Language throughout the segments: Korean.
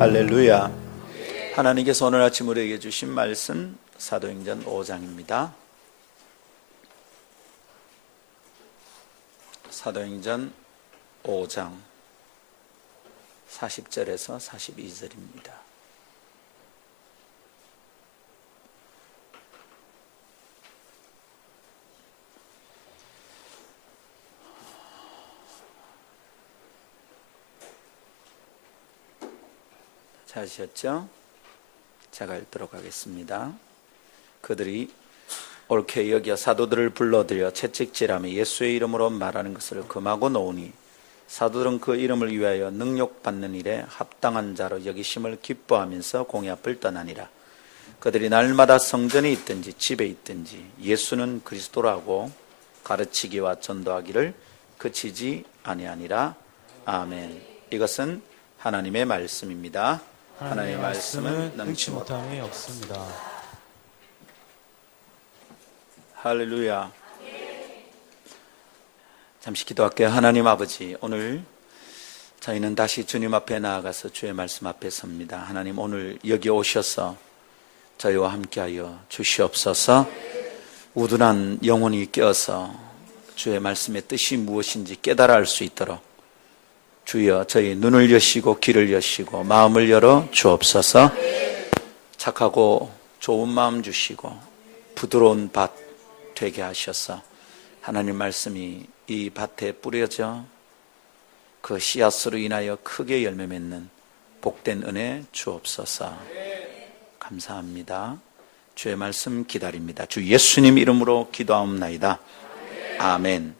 할렐루야. 하나님께서 오늘 아침 우리에게 주신 말씀 사도행전 5장입니다. 사도행전 5장 40절에서 42절입니다. 찾으셨죠? 제가 읽도록 하겠습니다. 그들이 옳게 여겨 사도들을 불러들여 채찍질하며 예수의 이름으로 말하는 것을 금하고 놓으니 사도들은 그 이름을 위하여 능욕받는 일에 합당한 자로 여기심을 기뻐하면서 공회 앞을 떠나니라. 그들이 날마다 성전에 있든지 집에 있든지 예수는 그리스도라고 가르치기와 전도하기를 그치지 아니하니라. 아멘. 이것은 하나님의 말씀입니다. 하나님의 말씀은 능치 못함이 없습니다. 할렐루야. 잠시 기도할게요. 하나님 아버지, 오늘 저희는 다시 주님 앞에 나아가서 주의 말씀 앞에 섭니다. 하나님, 오늘 여기 오셔서 저희와 함께하여 주시옵소서. 우둔한 영혼이 깨어서 주의 말씀의 뜻이 무엇인지 깨달아 알 수 있도록 주여 저희 눈을 여시고 귀를 여시고 마음을 열어 주옵소서. 착하고 좋은 마음 주시고 부드러운 밭 되게 하셔서 하나님 말씀이 이 밭에 뿌려져 그 씨앗으로 인하여 크게 열매 맺는 복된 은혜 주옵소서. 감사합니다. 주의 말씀 기다립니다. 주 예수님 이름으로 기도하옵나이다. 아멘.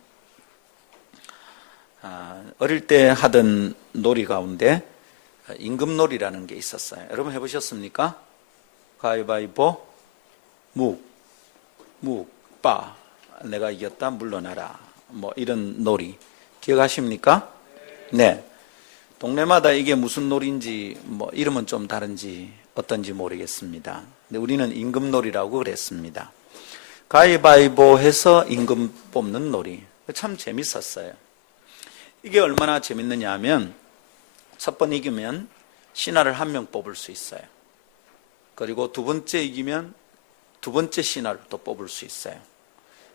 어릴 때 하던 놀이 가운데 임금놀이라는 게 있었어요. 여러분 해보셨습니까? 가위바위보, 빠, 내가 이겼다 물러나라, 뭐 이런 놀이 기억하십니까? 네. 동네마다 이게 무슨 놀이인지 뭐 이름은 좀 다른지 어떤지 모르겠습니다. 근데 우리는 임금놀이라고 그랬습니다. 가위바위보 해서 임금 뽑는 놀이, 참 재밌었어요. 이게 얼마나 재밌느냐 하면 첫 번 이기면 신하를 한 명 뽑을 수 있어요. 그리고 두 번째 이기면 두 번째 신하를 또 뽑을 수 있어요.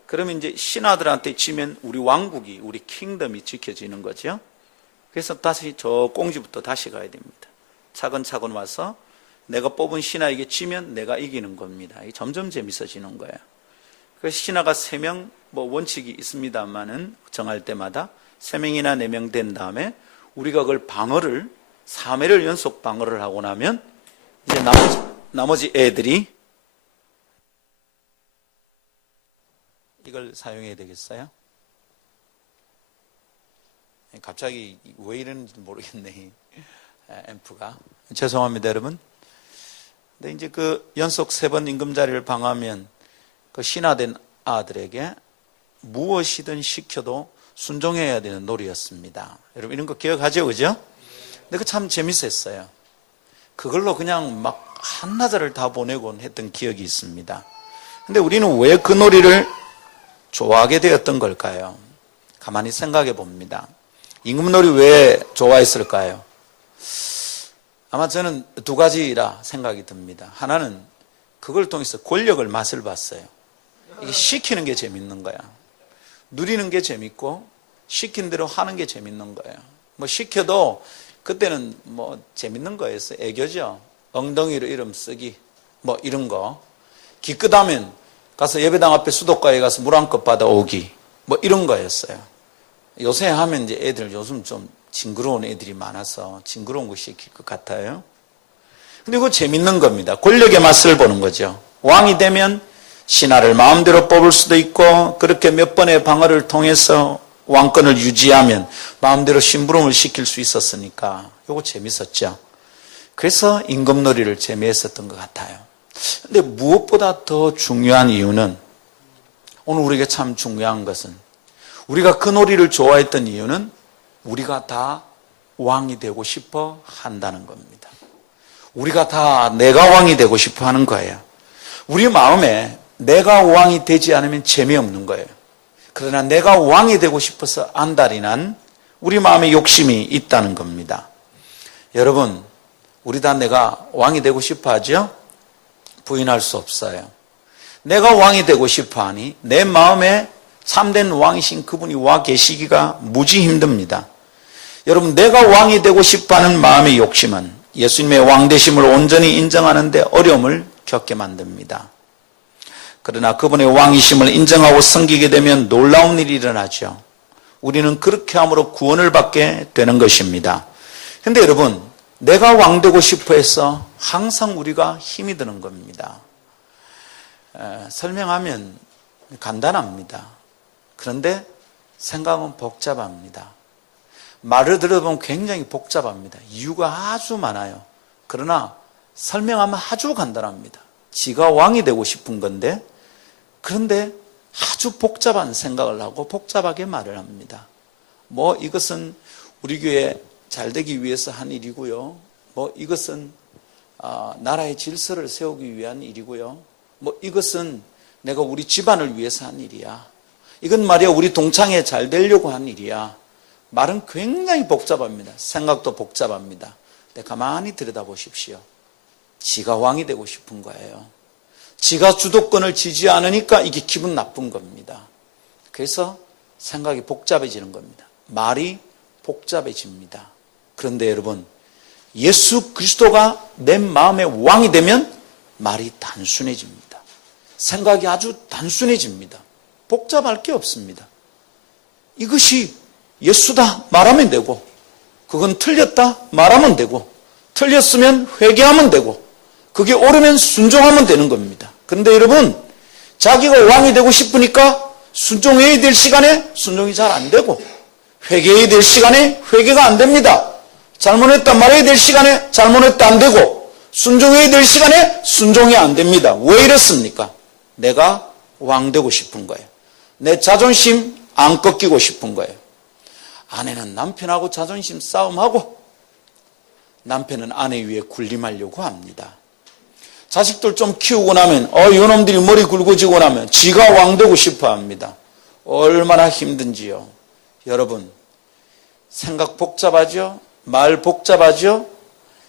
그러면 이제 신하들한테 지면 우리 왕국이, 우리 킹덤이 지켜지는 거죠. 그래서 다시 저 꽁지부터 다시 가야 됩니다. 차근차근 와서 내가 뽑은 신하에게 지면 내가 이기는 겁니다. 이게 점점 재밌어지는 거예요. 그래서 신하가 3명 뭐 원칙이 있습니다만은 정할 때마다 3명이나 4명 된 다음에 우리가 그걸 방어를 3회를 연속 방어를 하고 나면 이제 나머지 애들이 이걸 사용해야 되겠어요? 갑자기 왜 이러는지 모르겠네, 앰프가. 죄송합니다, 여러분. 근데 이제 그 연속 3번 임금자리를 방어하면 그 신하된 아들에게 무엇이든 시켜도 순종해야 되는 놀이였습니다. 여러분 이런 거 기억하죠, 그죠? 근데 그 참 재밌었어요. 그걸로 그냥 막 한나절을 다 보내곤 했던 기억이 있습니다. 근데 우리는 왜 그 놀이를 좋아하게 되었던 걸까요? 가만히 생각해 봅니다. 임금놀이 왜 좋아했을까요? 아마 저는 2가지라 생각이 듭니다. 하나는 그걸 통해서 권력을 맛을 봤어요. 이게 시키는 게 재밌는 거야. 누리는 게 재밌고 시킨 대로 하는 게 재밌는 거예요. 뭐 시켜도 그때는 뭐 재밌는 거였어요. 애교죠. 엉덩이로 이름 쓰기 뭐 이런 거. 기껏하면 가서 예배당 앞에 수도가에 가서 물 한 컵 받아오기 뭐 이런 거였어요. 요새 하면 이제 애들 요즘 좀 징그러운 애들이 많아서 징그러운 거 시킬 것 같아요. 근데 그거 재밌는 겁니다. 권력의 맛을 보는 거죠. 왕이 되면 신하를 마음대로 뽑을 수도 있고 그렇게 몇 번의 방어를 통해서 왕권을 유지하면 마음대로 심부름을 시킬 수 있었으니까 이거 재밌었죠. 그래서 임금놀이를 재미있었던 것 같아요. 근데 무엇보다 더 중요한 이유는, 오늘 우리에게 참 중요한 것은, 우리가 그 놀이를 좋아했던 이유는 우리가 다 왕이 되고 싶어 한다는 겁니다. 우리가 다 내가 왕이 되고 싶어 하는 거예요. 우리 마음에 내가 왕이 되지 않으면 재미없는 거예요. 그러나 내가 왕이 되고 싶어서 안달이 난 우리 마음에 욕심이 있다는 겁니다. 여러분, 우리 다 내가 왕이 되고 싶어 하죠? 부인할 수 없어요. 내가 왕이 되고 싶어 하니 내 마음에 참된 왕이신 그분이 와 계시기가 무지 힘듭니다. 여러분, 내가 왕이 되고 싶어 하는 마음의 욕심은 예수님의 왕되심을 온전히 인정하는데 어려움을 겪게 만듭니다. 그러나 그분의 왕이심을 인정하고 섬기게 되면 놀라운 일이 일어나죠. 우리는 그렇게 함으로 구원을 받게 되는 것입니다. 그런데 여러분, 내가 왕 되고 싶어 해서 항상 우리가 힘이 드는 겁니다. 설명하면 간단합니다. 그런데 생각은 복잡합니다. 말을 들어보면 굉장히 복잡합니다. 이유가 아주 많아요. 그러나 설명하면 아주 간단합니다. 지가 왕이 되고 싶은 건데, 그런데 아주 복잡한 생각을 하고 복잡하게 말을 합니다. 이것은 우리 교회 잘 되기 위해서 한 일이고요. 이것은 나라의 질서를 세우기 위한 일이고요. 이것은 내가 우리 집안을 위해서 한 일이야. 이건 말이야 우리 동창회 잘 되려고 한 일이야. 말은 굉장히 복잡합니다. 생각도 복잡합니다. 근데 가만히 들여다보십시오. 지가 왕이 되고 싶은 거예요. 지가 주도권을 쥐지 않으니까 이게 기분 나쁜 겁니다. 그래서 생각이 복잡해지는 겁니다. 말이 복잡해집니다. 그런데 여러분, 예수 그리스도가 내 마음의 왕이 되면 말이 단순해집니다. 생각이 아주 단순해집니다. 복잡할 게 없습니다. 이것이 예수다 말하면 되고, 그건 틀렸다 말하면 되고, 틀렸으면 회개하면 되고, 그게 옳으면 순종하면 되는 겁니다. 그런데 여러분, 자기가 왕이 되고 싶으니까 순종해야 될 시간에 순종이 잘 안 되고, 회개해야 될 시간에 회개가 안 됩니다. 잘못했다 말해야 될 시간에 잘못했다 안 되고, 순종해야 될 시간에 순종이 안 됩니다. 왜 이렇습니까? 내가 왕 되고 싶은 거예요. 내 자존심 안 꺾이고 싶은 거예요. 아내는 남편하고 자존심 싸움하고, 남편은 아내 위에 군림하려고 합니다. 자식들 좀 키우고 나면 이놈들이 머리 굵어지고 나면 지가 왕 되고 싶어 합니다. 얼마나 힘든지요. 여러분, 생각 복잡하죠? 말 복잡하죠?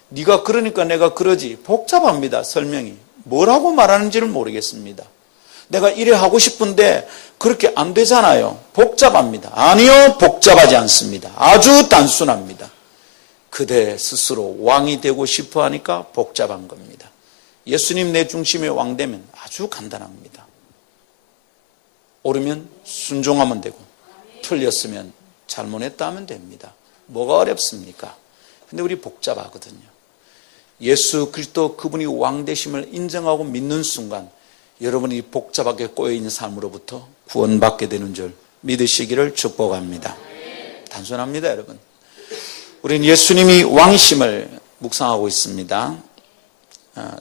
네가 그러니까 내가 그러지. 복잡합니다. 설명이. 뭐라고 말하는지를 모르겠습니다. 내가 이래 하고 싶은데 그렇게 안 되잖아요. 복잡합니다. 아니요, 복잡하지 않습니다. 아주 단순합니다. 그대 스스로 왕이 되고 싶어 하니까 복잡한 겁니다. 예수님 내 중심의 왕 되면 아주 간단합니다. 옳으면 순종하면 되고, 틀렸으면 잘못했다 하면 됩니다. 뭐가 어렵습니까? 근데 우리 복잡하거든요. 예수 그리스도 그분이 왕 되심을 인정하고 믿는 순간 여러분이 복잡하게 꼬여있는 삶으로부터 구원받게 되는 줄 믿으시기를 축복합니다. 단순합니다, 여러분. 우리는 예수님이 왕이심을 묵상하고 있습니다.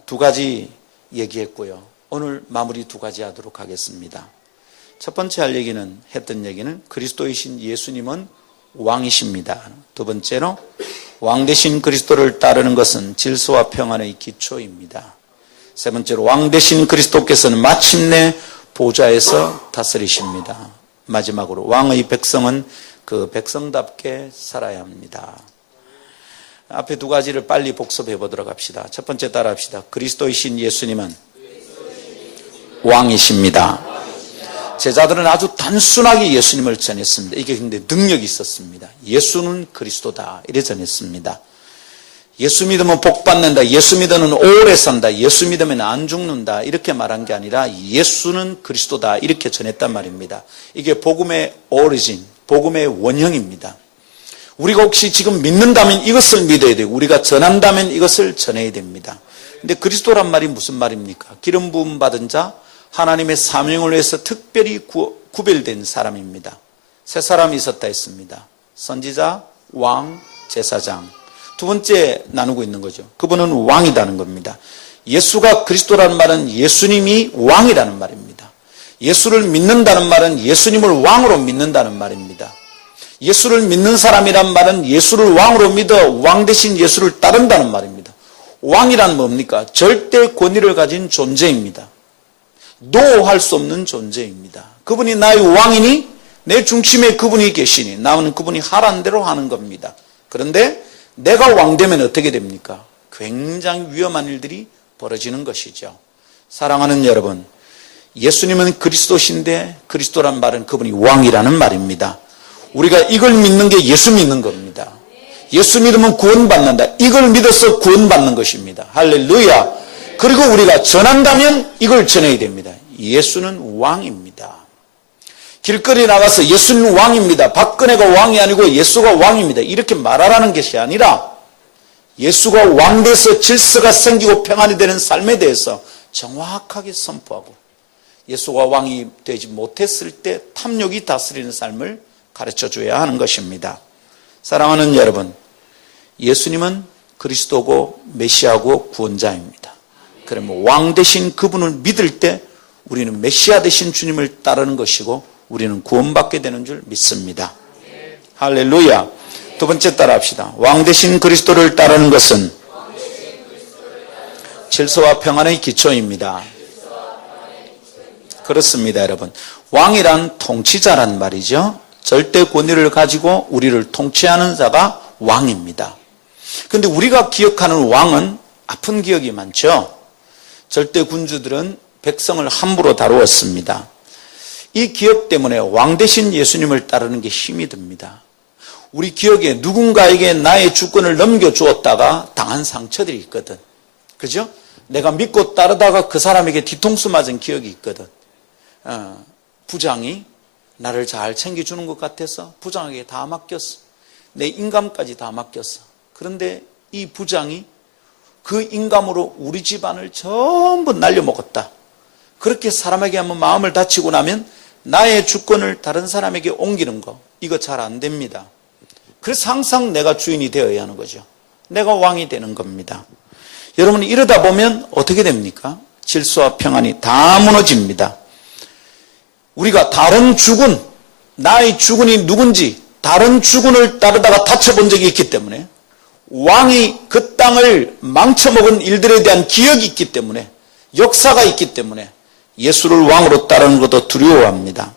두 가지 얘기했고요. 오늘 마무리 두 가지 하도록 하겠습니다. 첫 번째 할 얘기는, 했던 얘기는 그리스도이신 예수님은 왕이십니다. 두 번째로 왕 되신 그리스도를 따르는 것은 질서와 평안의 기초입니다. 세 번째로 왕 되신 그리스도께서는 마침내 보좌에서 다스리십니다. 마지막으로 왕의 백성은 그 백성답게 살아야 합니다. 앞에 두 가지를 빨리 복습해 보도록 합시다. 첫 번째 따라 합시다. 그리스도이신 예수님은 왕이십니다. 제자들은 아주 단순하게 예수님을 전했습니다. 이게 근데 능력이 있었습니다. 예수는 그리스도다 이래 전했습니다. 예수 믿으면 복 받는다, 예수 믿으면 오래 산다, 예수 믿으면 안 죽는다 이렇게 말한 게 아니라 예수는 그리스도다 이렇게 전했단 말입니다. 이게 복음의 오리진, 복음의 원형입니다. 우리가 혹시 지금 믿는다면 이것을 믿어야 되고, 우리가 전한다면 이것을 전해야 됩니다. 근데 그리스도란 말이 무슨 말입니까? 기름 부음 받은 자, 하나님의 사명을 위해서 특별히 구별된 사람입니다. 세 사람이 있었다 했습니다. 선지자, 왕, 제사장. 두 번째 나누고 있는 거죠. 그분은 왕이라는 겁니다. 예수가 그리스도라는 말은 예수님이 왕이라는 말입니다. 예수를 믿는다는 말은 예수님을 왕으로 믿는다는 말입니다. 예수를 믿는 사람이란 말은 예수를 왕으로 믿어 왕 대신 예수를 따른다는 말입니다. 왕이란 뭡니까? 절대 권위를 가진 존재입니다. 노할 수 없는 존재입니다. 그분이 나의 왕이니 내 중심에 그분이 계시니 나는 그분이 하라는 대로 하는 겁니다. 그런데 내가 왕 되면 어떻게 됩니까? 굉장히 위험한 일들이 벌어지는 것이죠. 사랑하는 여러분, 예수님은 그리스도신데 그리스도란 말은 그분이 왕이라는 말입니다. 우리가 이걸 믿는 게 예수 믿는 겁니다. 예수 믿으면 구원받는다. 이걸 믿어서 구원받는 것입니다. 할렐루야. 그리고 우리가 전한다면 이걸 전해야 됩니다. 예수는 왕입니다. 길거리 나가서 예수는 왕입니다. 박근혜가 왕이 아니고 예수가 왕입니다. 이렇게 말하라는 것이 아니라 예수가 왕 돼서 질서가 생기고 평안이 되는 삶에 대해서 정확하게 선포하고 예수가 왕이 되지 못했을 때 탐욕이 다스리는 삶을 가르쳐줘야 하는 것입니다. 사랑하는 여러분, 예수님은 그리스도고 메시아고 구원자입니다. 그러면 왕 되신 그분을 믿을 때 우리는 메시아 되신 주님을 따르는 것이고 우리는 구원받게 되는 줄 믿습니다. 할렐루야. 두 번째 따라합시다. 왕 되신 그리스도를 따르는 것은 질서와 평안의 기초입니다. 그렇습니다, 여러분. 왕이란 통치자란 말이죠. 절대 권위를 가지고 우리를 통치하는 자가 왕입니다. 그런데 우리가 기억하는 왕은 아픈 기억이 많죠. 절대 군주들은 백성을 함부로 다루었습니다. 이 기억 때문에 왕 대신 예수님을 따르는 게 힘이 듭니다. 우리 기억에 누군가에게 나의 주권을 넘겨주었다가 당한 상처들이 있거든. 그죠? 내가 믿고 따르다가 그 사람에게 뒤통수 맞은 기억이 있거든. 부장이 나를 잘 챙겨주는 것 같아서 부장에게 다 맡겼어. 내 인감까지 다 맡겼어. 그런데 이 부장이 그 인감으로 우리 집안을 전부 날려먹었다. 그렇게 사람에게 한번 마음을 다치고 나면 나의 주권을 다른 사람에게 옮기는 거, 이거 잘 안 됩니다. 그래서 항상 내가 주인이 되어야 하는 거죠. 내가 왕이 되는 겁니다. 여러분, 이러다 보면 어떻게 됩니까? 질서와 평안이 다 무너집니다. 우리가 다른 주군, 나의 주군이 누군지 다른 주군을 따르다가 다쳐본 적이 있기 때문에, 왕이 그 땅을 망쳐먹은 일들에 대한 기억이 있기 때문에, 역사가 있기 때문에 예수를 왕으로 따르는 것도 두려워합니다.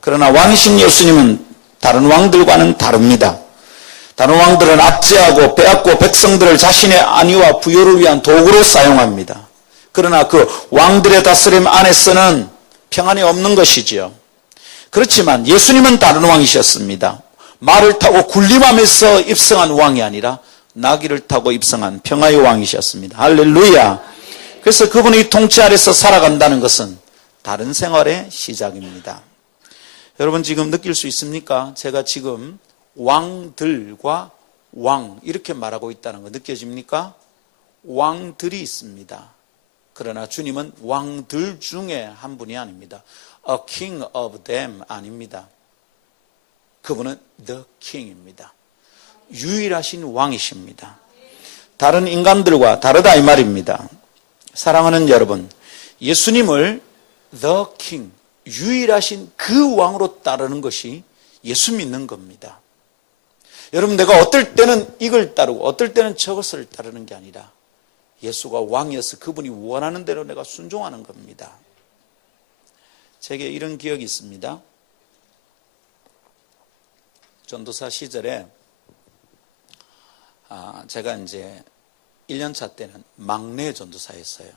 그러나 왕이신 예수님은 다른 왕들과는 다릅니다. 다른 왕들은 압제하고 빼앗고 백성들을 자신의 안위와 부요를 위한 도구로 사용합니다. 그러나 그 왕들의 다스림 안에서는 평안이 없는 것이지요. 그렇지만 예수님은 다른 왕이셨습니다. 말을 타고 군림하면서 입성한 왕이 아니라 나귀를 타고 입성한 평화의 왕이셨습니다. 할렐루야. 그래서 그분의 통치 아래서 살아간다는 것은 다른 생활의 시작입니다. 여러분, 지금 느낄 수 있습니까? 제가 지금 왕들과 왕 이렇게 말하고 있다는 거 느껴집니까? 왕들이 있습니다. 그러나 주님은 왕들 중에 한 분이 아닙니다. A king of them 아닙니다. 그분은 the king입니다. 유일하신 왕이십니다. 다른 인간들과 다르다 이 말입니다. 사랑하는 여러분, 예수님을 the king, 유일하신 그 왕으로 따르는 것이 예수 믿는 겁니다. 여러분, 내가 어떨 때는 이걸 따르고 어떨 때는 저것을 따르는 게 아니라 예수가 왕이어서 그분이 원하는 대로 내가 순종하는 겁니다. 제게 이런 기억이 있습니다. 전도사 시절에 제가 이제 1년차 때는 막내 전도사였어요.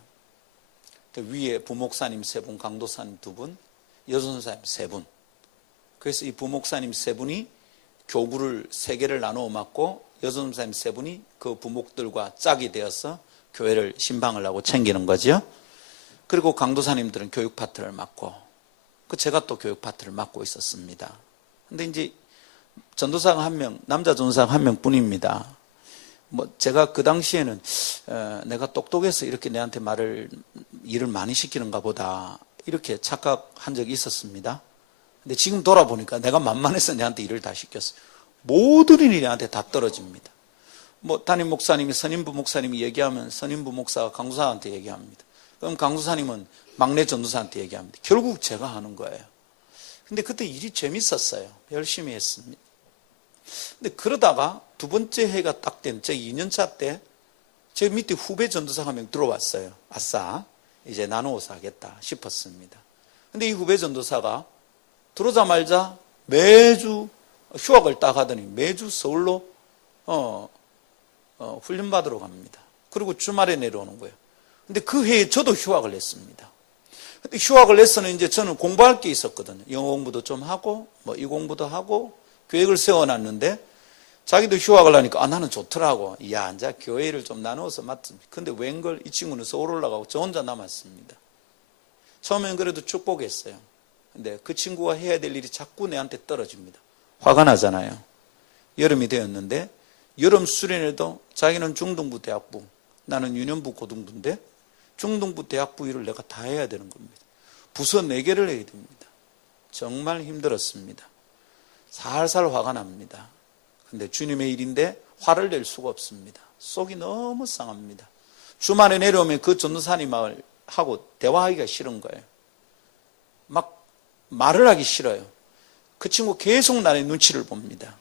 위에 부목사님 3분, 강도사님 2분, 여전사님 3분. 그래서 이 부목사님 3분이 교구를 3개를 나누어 맡고 여전사님 3분이 그 부목들과 짝이 되어서 교회를 신방을 하고 챙기는 거죠. 그리고 강도사님들은 교육 파트를 맡고, 제가 또 교육 파트를 맡고 있었습니다. 근데 이제 전도사가 한 명, 남자 전도사가 한 명뿐입니다. 제가 그 당시에는 내가 똑똑해서 이렇게 내한테 일을 많이 시키는가 보다 이렇게 착각한 적이 있었습니다. 근데 지금 돌아보니까 내가 만만해서 내한테 일을 다 시켰어요. 모든 일이 내한테 다 떨어집니다. 담임 목사님이 선임부 목사님이 얘기하면 선임부 목사가 강도사한테 얘기합니다. 그럼 강도사님은 막내 전도사한테 얘기합니다. 결국 제가 하는 거예요. 근데 그때 일이 재밌었어요. 열심히 했습니다. 근데 그러다가 두 번째 해가 딱 된 제 2년차 때 제 밑에 후배 전도사가 한 명 들어왔어요. 아싸, 이제 나누어서 하겠다 싶었습니다. 근데 이 후배 전도사가 들어오자마자 매주 휴학을 딱 하더니 매주 서울로 훈련받으러 갑니다. 그리고 주말에 내려오는 거예요. 근데 그 해에 저도 휴학을 했습니다. 근데 휴학을 해서는 이제 저는 공부할 게 있었거든요. 영어 공부도 좀 하고, 이 공부도 하고, 계획을 세워놨는데, 자기도 휴학을 하니까, 나는 좋더라고. 야, 이제 교회를 좀 나누어서 맡습니다. 근데 웬걸 이 친구는 서울 올라가고 저 혼자 남았습니다. 처음엔 그래도 축복했어요. 근데 그 친구가 해야 될 일이 자꾸 내한테 떨어집니다. 화가 나잖아요. 여름이 되었는데, 여름 수련회도 자기는 중등부 대학부, 나는 유년부 고등부인데, 중등부 대학부 일을 내가 다 해야 되는 겁니다. 부서 4개를 해야 됩니다. 정말 힘들었습니다. 살살 화가 납니다. 근데 주님의 일인데 화를 낼 수가 없습니다. 속이 너무 상합니다. 주말에 내려오면 그 전도사님하고 대화하기가 싫은 거예요. 막 말을 하기 싫어요. 그 친구 계속 나의 눈치를 봅니다.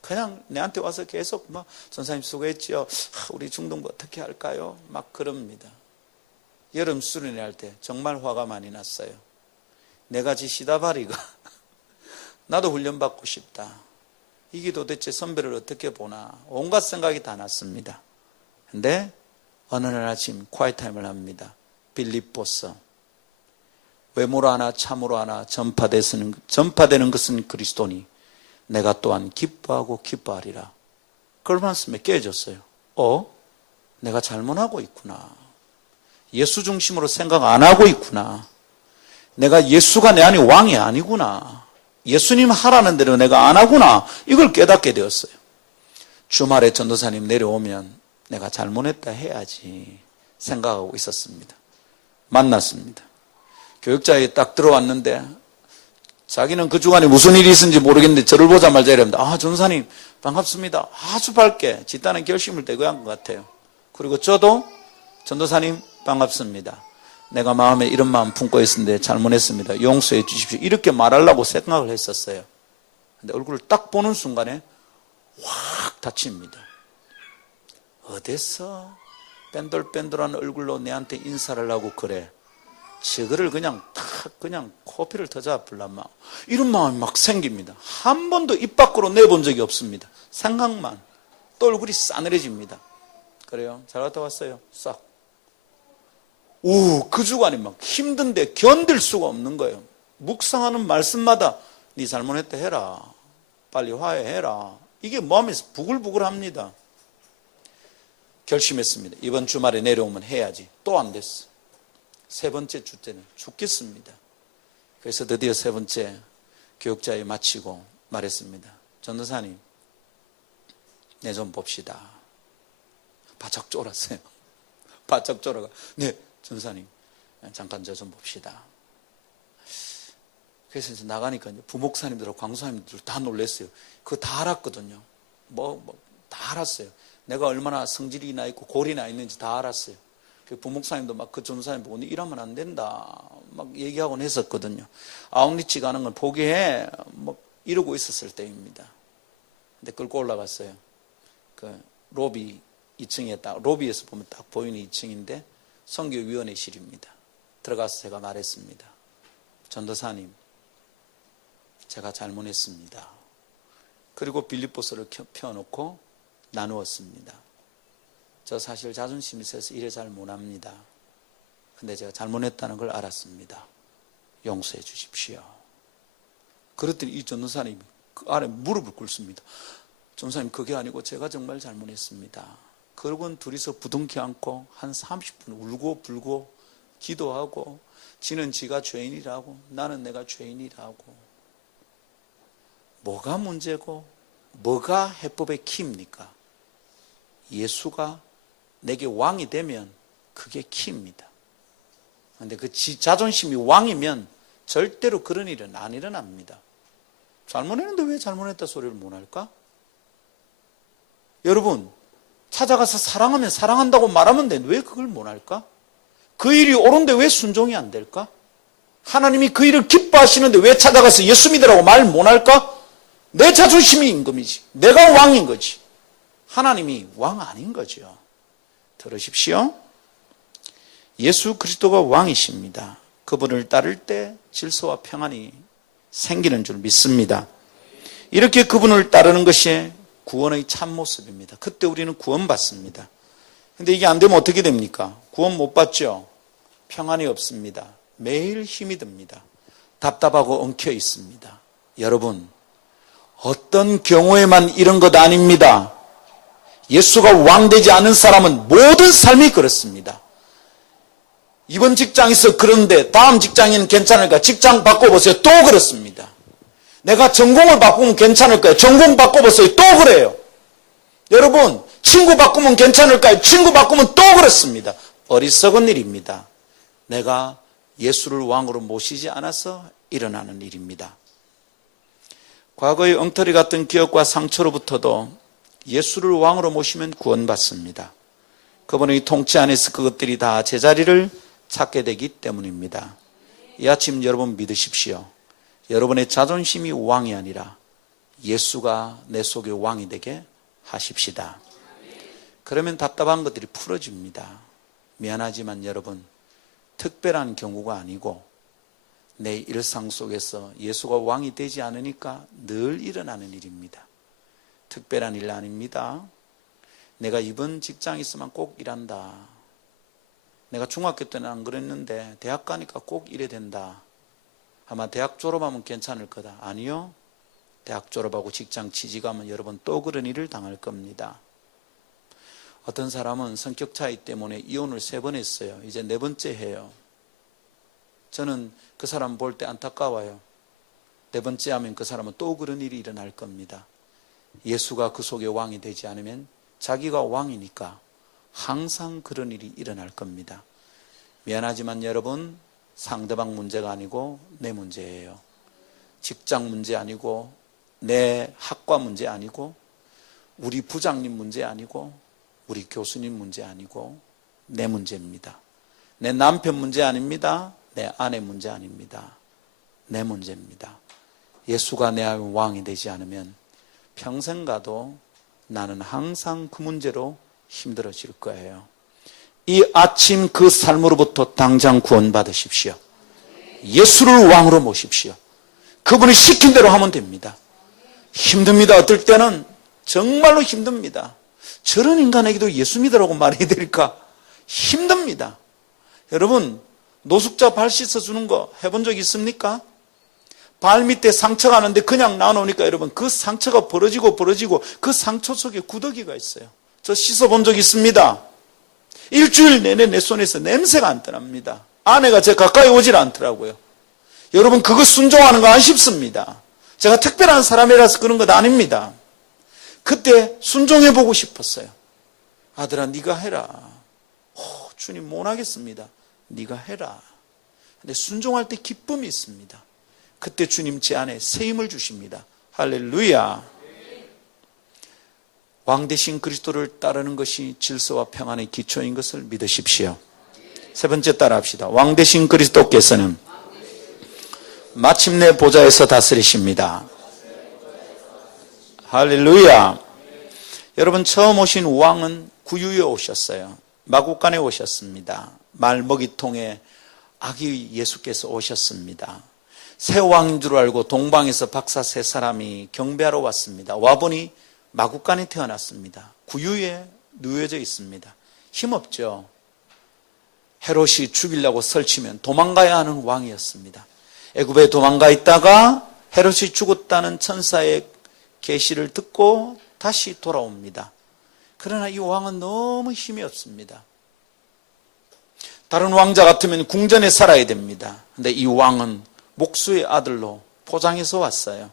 그냥 내한테 와서 계속 전사님 수고했죠. 우리 중등부 어떻게 할까요? 막 그럽니다. 여름 수련회 할 때 정말 화가 많이 났어요. 내가 지 시다바리가 나도 훈련받고 싶다. 이게 도대체 선배를 어떻게 보나 온갖 생각이 다 났습니다. 근데 어느 날 아침 콰이타임을 합니다. 빌립보서 외모로 하나 참으로 하나 전파되는 것은 그리스도니 내가 또한 기뻐하고 기뻐하리라. 그 말씀에 깨졌어요. 내가 잘못하고 있구나. 예수 중심으로 생각 안 하고 있구나. 내가 예수가 내 안에 왕이 아니구나. 예수님 하라는 대로 내가 안 하구나. 이걸 깨닫게 되었어요. 주말에 전도사님 내려오면 내가 잘못했다 해야지 생각하고 있었습니다. 만났습니다. 교육자에 딱 들어왔는데 자기는 그 주간에 무슨 일이 있었는지 모르겠는데 저를 보자마자 이럽니다. 전도사님 반갑습니다. 아주 밝게 집단의 결심을 대거한 것 같아요. 그리고 저도 전도사님 반갑습니다. 내가 마음에 이런 마음 품고 있었는데 잘못했습니다. 용서해 주십시오. 이렇게 말하려고 생각을 했었어요. 근데 얼굴을 딱 보는 순간에 확 닫힙니다. 어디서 뺀돌뺀돌한 얼굴로 내한테 인사를 하고 그래. 저거를 그냥 코피를 터잡으려면 이런 마음이 막 생깁니다. 한 번도 입 밖으로 내본 적이 없습니다. 생각만. 또 얼굴이 싸늘해집니다. 그래요? 잘 갔다 왔어요. 싹. 그 주간에 막 힘든데 견딜 수가 없는 거예요. 묵상하는 말씀마다 네 잘못했다 해라. 빨리 화해해라. 이게 마음에서 부글부글합니다. 결심했습니다. 이번 주말에 내려오면 해야지. 또 안 됐어. 3번째 주 때는 죽겠습니다. 그래서 드디어 3번째 교육자에 마치고 말했습니다. 전도사님, 내 좀 봅시다. 바짝 쫄았어요. 바짝 쫄아가. 네, 전도사님, 잠깐 저 좀 봅시다. 그래서 이제 나가니까 이제 부목사님들하고 광수사님들 다 놀랐어요. 그거 다 알았거든요. 다 알았어요. 내가 얼마나 성질이 나 있고 골이 나 있는지 다 알았어요. 그 부목사님도 막 그 전도사님 보고 이러면 안 된다 막 얘기하곤 했었거든요. 아웃리치 가는 건 포기해 이러고 있었을 때입니다. 근데 끌고 올라갔어요. 그 로비 2층에 로비에서 보면 딱 보이는 2층인데 선교위원회실입니다. 들어가서 제가 말했습니다. 전도사님, 제가 잘못했습니다. 그리고 빌립보서를 펴놓고 나누었습니다. 저 사실 자존심이 세서 일에 잘 못합니다. 근데 제가 잘못했다는 걸 알았습니다. 용서해 주십시오. 그랬더니 이 전도사님이 그 아래 무릎을 꿇습니다. 전도사님, 그게 아니고 제가 정말 잘못했습니다. 그러고는 둘이서 부둥켜 안고 한 30분 울고 불고 기도하고 지는 지가 죄인이라고 나는 내가 죄인이라고. 뭐가 문제고 뭐가 해법의 키입니까? 예수가 내게 왕이 되면 그게 키입니다. 그런데 그 자존심이 왕이면 절대로 그런 일은 안 일어납니다. 잘못했는데 왜 잘못했다 소리를 못 할까? 여러분, 찾아가서 사랑하면 사랑한다고 말하면 돼. 왜 그걸 못 할까? 그 일이 옳은데 왜 순종이 안 될까? 하나님이 그 일을 기뻐하시는데 왜 찾아가서 예수 믿으라고 말 못 할까? 내 자존심이 임금이지. 내가 왕인 거지. 하나님이 왕 아닌 거죠. 들으십시오. 예수 그리스도가 왕이십니다. 그분을 따를 때 질서와 평안이 생기는 줄 믿습니다. 이렇게 그분을 따르는 것이 구원의 참 모습입니다. 그때 우리는 구원받습니다. 근데 이게 안 되면 어떻게 됩니까? 구원 못 받죠? 평안이 없습니다. 매일 힘이 듭니다. 답답하고 엉켜 있습니다. 여러분, 어떤 경우에만 이런 것 아닙니다. 예수가 왕 되지 않은 사람은 모든 삶이 그렇습니다. 이번 직장에서 그런데 다음 직장에는 괜찮을까? 직장 바꿔보세요. 또 그렇습니다. 내가 전공을 바꾸면 괜찮을까요? 전공 바꿔보세요. 또 그래요. 여러분, 친구 바꾸면 괜찮을까요? 친구 바꾸면 또 그렇습니다. 어리석은 일입니다. 내가 예수를 왕으로 모시지 않아서 일어나는 일입니다. 과거의 엉터리 같은 기억과 상처로부터도 예수를 왕으로 모시면 구원받습니다. 그분의 통치 안에서 그것들이 다 제자리를 찾게 되기 때문입니다. 이 아침 여러분 믿으십시오. 여러분의 자존심이 왕이 아니라 예수가 내 속에 왕이 되게 하십시다. 그러면 답답한 것들이 풀어집니다. 미안하지만 여러분, 특별한 경우가 아니고 내 일상 속에서 예수가 왕이 되지 않으니까 늘 일어나는 일입니다. 특별한 일 아닙니다. 내가 이번 직장에 있으면 꼭 일한다. 내가 중학교 때는 안 그랬는데 대학 가니까 꼭 이래 된다. 아마 대학 졸업하면 괜찮을 거다. 아니요. 대학 졸업하고 직장 취직하면 여러분 또 그런 일을 당할 겁니다. 어떤 사람은 성격 차이 때문에 이혼을 3번 했어요. 이제 4번째 해요. 저는 그 사람 볼 때 안타까워요. 4번째 하면 그 사람은 또 그런 일이 일어날 겁니다. 예수가 그 속에 왕이 되지 않으면 자기가 왕이니까 항상 그런 일이 일어날 겁니다. 미안하지만 여러분, 상대방 문제가 아니고 내 문제예요. 직장 문제 아니고 내 학과 문제 아니고 우리 부장님 문제 아니고 우리 교수님 문제 아니고 내 문제입니다. 내 남편 문제 아닙니다. 내 아내 문제 아닙니다. 내 문제입니다. 예수가 내 왕이 되지 않으면 평생 가도 나는 항상 그 문제로 힘들어질 거예요. 이 아침 그 삶으로부터 당장 구원받으십시오. 예수를 왕으로 모십시오. 그분이 시킨 대로 하면 됩니다. 힘듭니다. 어떨 때는 정말로 힘듭니다. 저런 인간에게도 예수 믿으라고 말해야 될까? 힘듭니다. 여러분, 노숙자 발 씻어주는 거 해본 적 있습니까? 발 밑에 상처가 나는데 그냥 놔놓으니까 여러분 그 상처가 벌어지고 그 상처 속에 구더기가 있어요. 저 씻어본 적 있습니다. 일주일 내내 내 손에서 냄새가 안 떠납니다. 아내가 제 가까이 오질 않더라고요. 여러분 그거 순종하는 거 안 쉽습니다. 제가 특별한 사람이라서 그런 것 아닙니다. 그때 순종해보고 싶었어요. 아들아 네가 해라. 주님 못하겠습니다. 네가 해라. 근데 순종할 때 기쁨이 있습니다. 그때 주님 제 안에 새 힘을 주십니다. 할렐루야. 왕 대신 그리스도를 따르는 것이 질서와 평안의 기초인 것을 믿으십시오. 3번째 따라합시다. 왕 대신 그리스도께서는 마침내 보좌에서 다스리십니다. 할렐루야. 여러분 처음 오신 왕은 구유에 오셨어요. 마구간에 오셨습니다. 말먹이통에 아기 예수께서 오셨습니다. 새 왕인 줄 알고 동방에서 박사 3사람이 경배하러 왔습니다. 와보니 마구간에 태어났습니다. 구유에 누워져 있습니다. 힘없죠. 헤롯이 죽이려고 설치면 도망가야 하는 왕이었습니다. 애굽에 도망가 있다가 헤롯이 죽었다는 천사의 계시를 듣고 다시 돌아옵니다. 그러나 이 왕은 너무 힘이 없습니다. 다른 왕자 같으면 궁전에 살아야 됩니다. 그런데 이 왕은 목수의 아들로 포장해서 왔어요.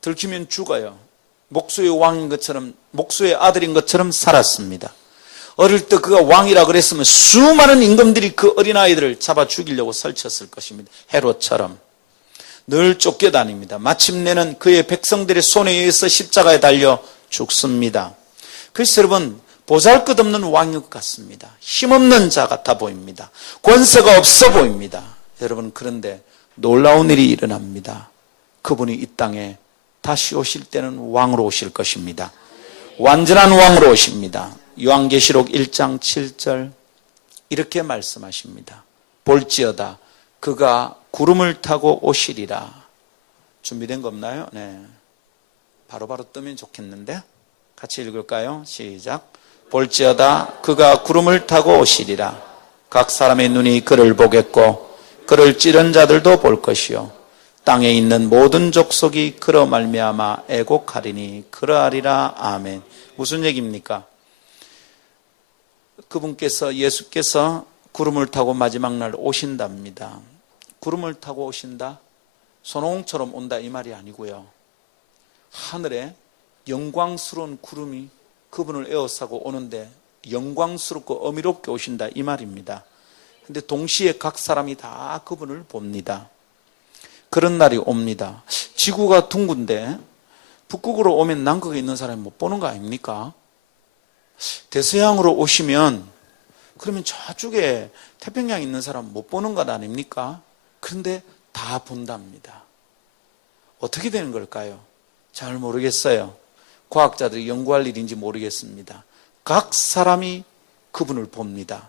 들키면 죽어요. 목수의 왕인 것처럼, 목수의 아들인 것처럼 살았습니다. 어릴 때 그가 왕이라 그랬으면 수많은 임금들이 그 어린아이들을 잡아 죽이려고 설쳤을 것입니다. 헤롯처럼 늘 쫓겨다닙니다. 마침내는 그의 백성들의 손에 의해서 십자가에 달려 죽습니다. 그래서 여러분 보잘것없는 왕인 것 같습니다. 힘없는 자 같아 보입니다. 권세가 없어 보입니다. 여러분 그런데 놀라운 일이 일어납니다. 그분이 이 땅에 다시 오실 때는 왕으로 오실 것입니다. 완전한 왕으로 오십니다. 요한계시록 1장 7절 이렇게 말씀하십니다. 볼지어다 그가 구름을 타고 오시리라. 준비된 거 없나요? 네. 바로바로 뜨면 좋겠는데 같이 읽을까요? 시작. 볼지어다 그가 구름을 타고 오시리라. 각 사람의 눈이 그를 보겠고 그를 찌른 자들도 볼 것이요 땅에 있는 모든 족속이 그로 말미암아 애곡하리니 그러하리라. 아멘. 무슨 얘기입니까? 그분께서, 예수께서 구름을 타고 마지막 날 오신답니다. 구름을 타고 오신다? 손오공처럼 온다 이 말이 아니고요. 하늘에 영광스러운 구름이 그분을 에워싸고 오는데 영광스럽고 어미롭게 오신다 이 말입니다. 근데 동시에 각 사람이 다 그분을 봅니다. 그런 날이 옵니다. 지구가 둥근데 북극으로 오면 남극에 있는 사람이 못 보는 거 아닙니까? 대서양으로 오시면 그러면 저쪽에 태평양에 있는 사람 못 보는 것 아닙니까? 그런데 다 본답니다. 어떻게 되는 걸까요? 잘 모르겠어요. 과학자들이 연구할 일인지 모르겠습니다. 각 사람이 그분을 봅니다.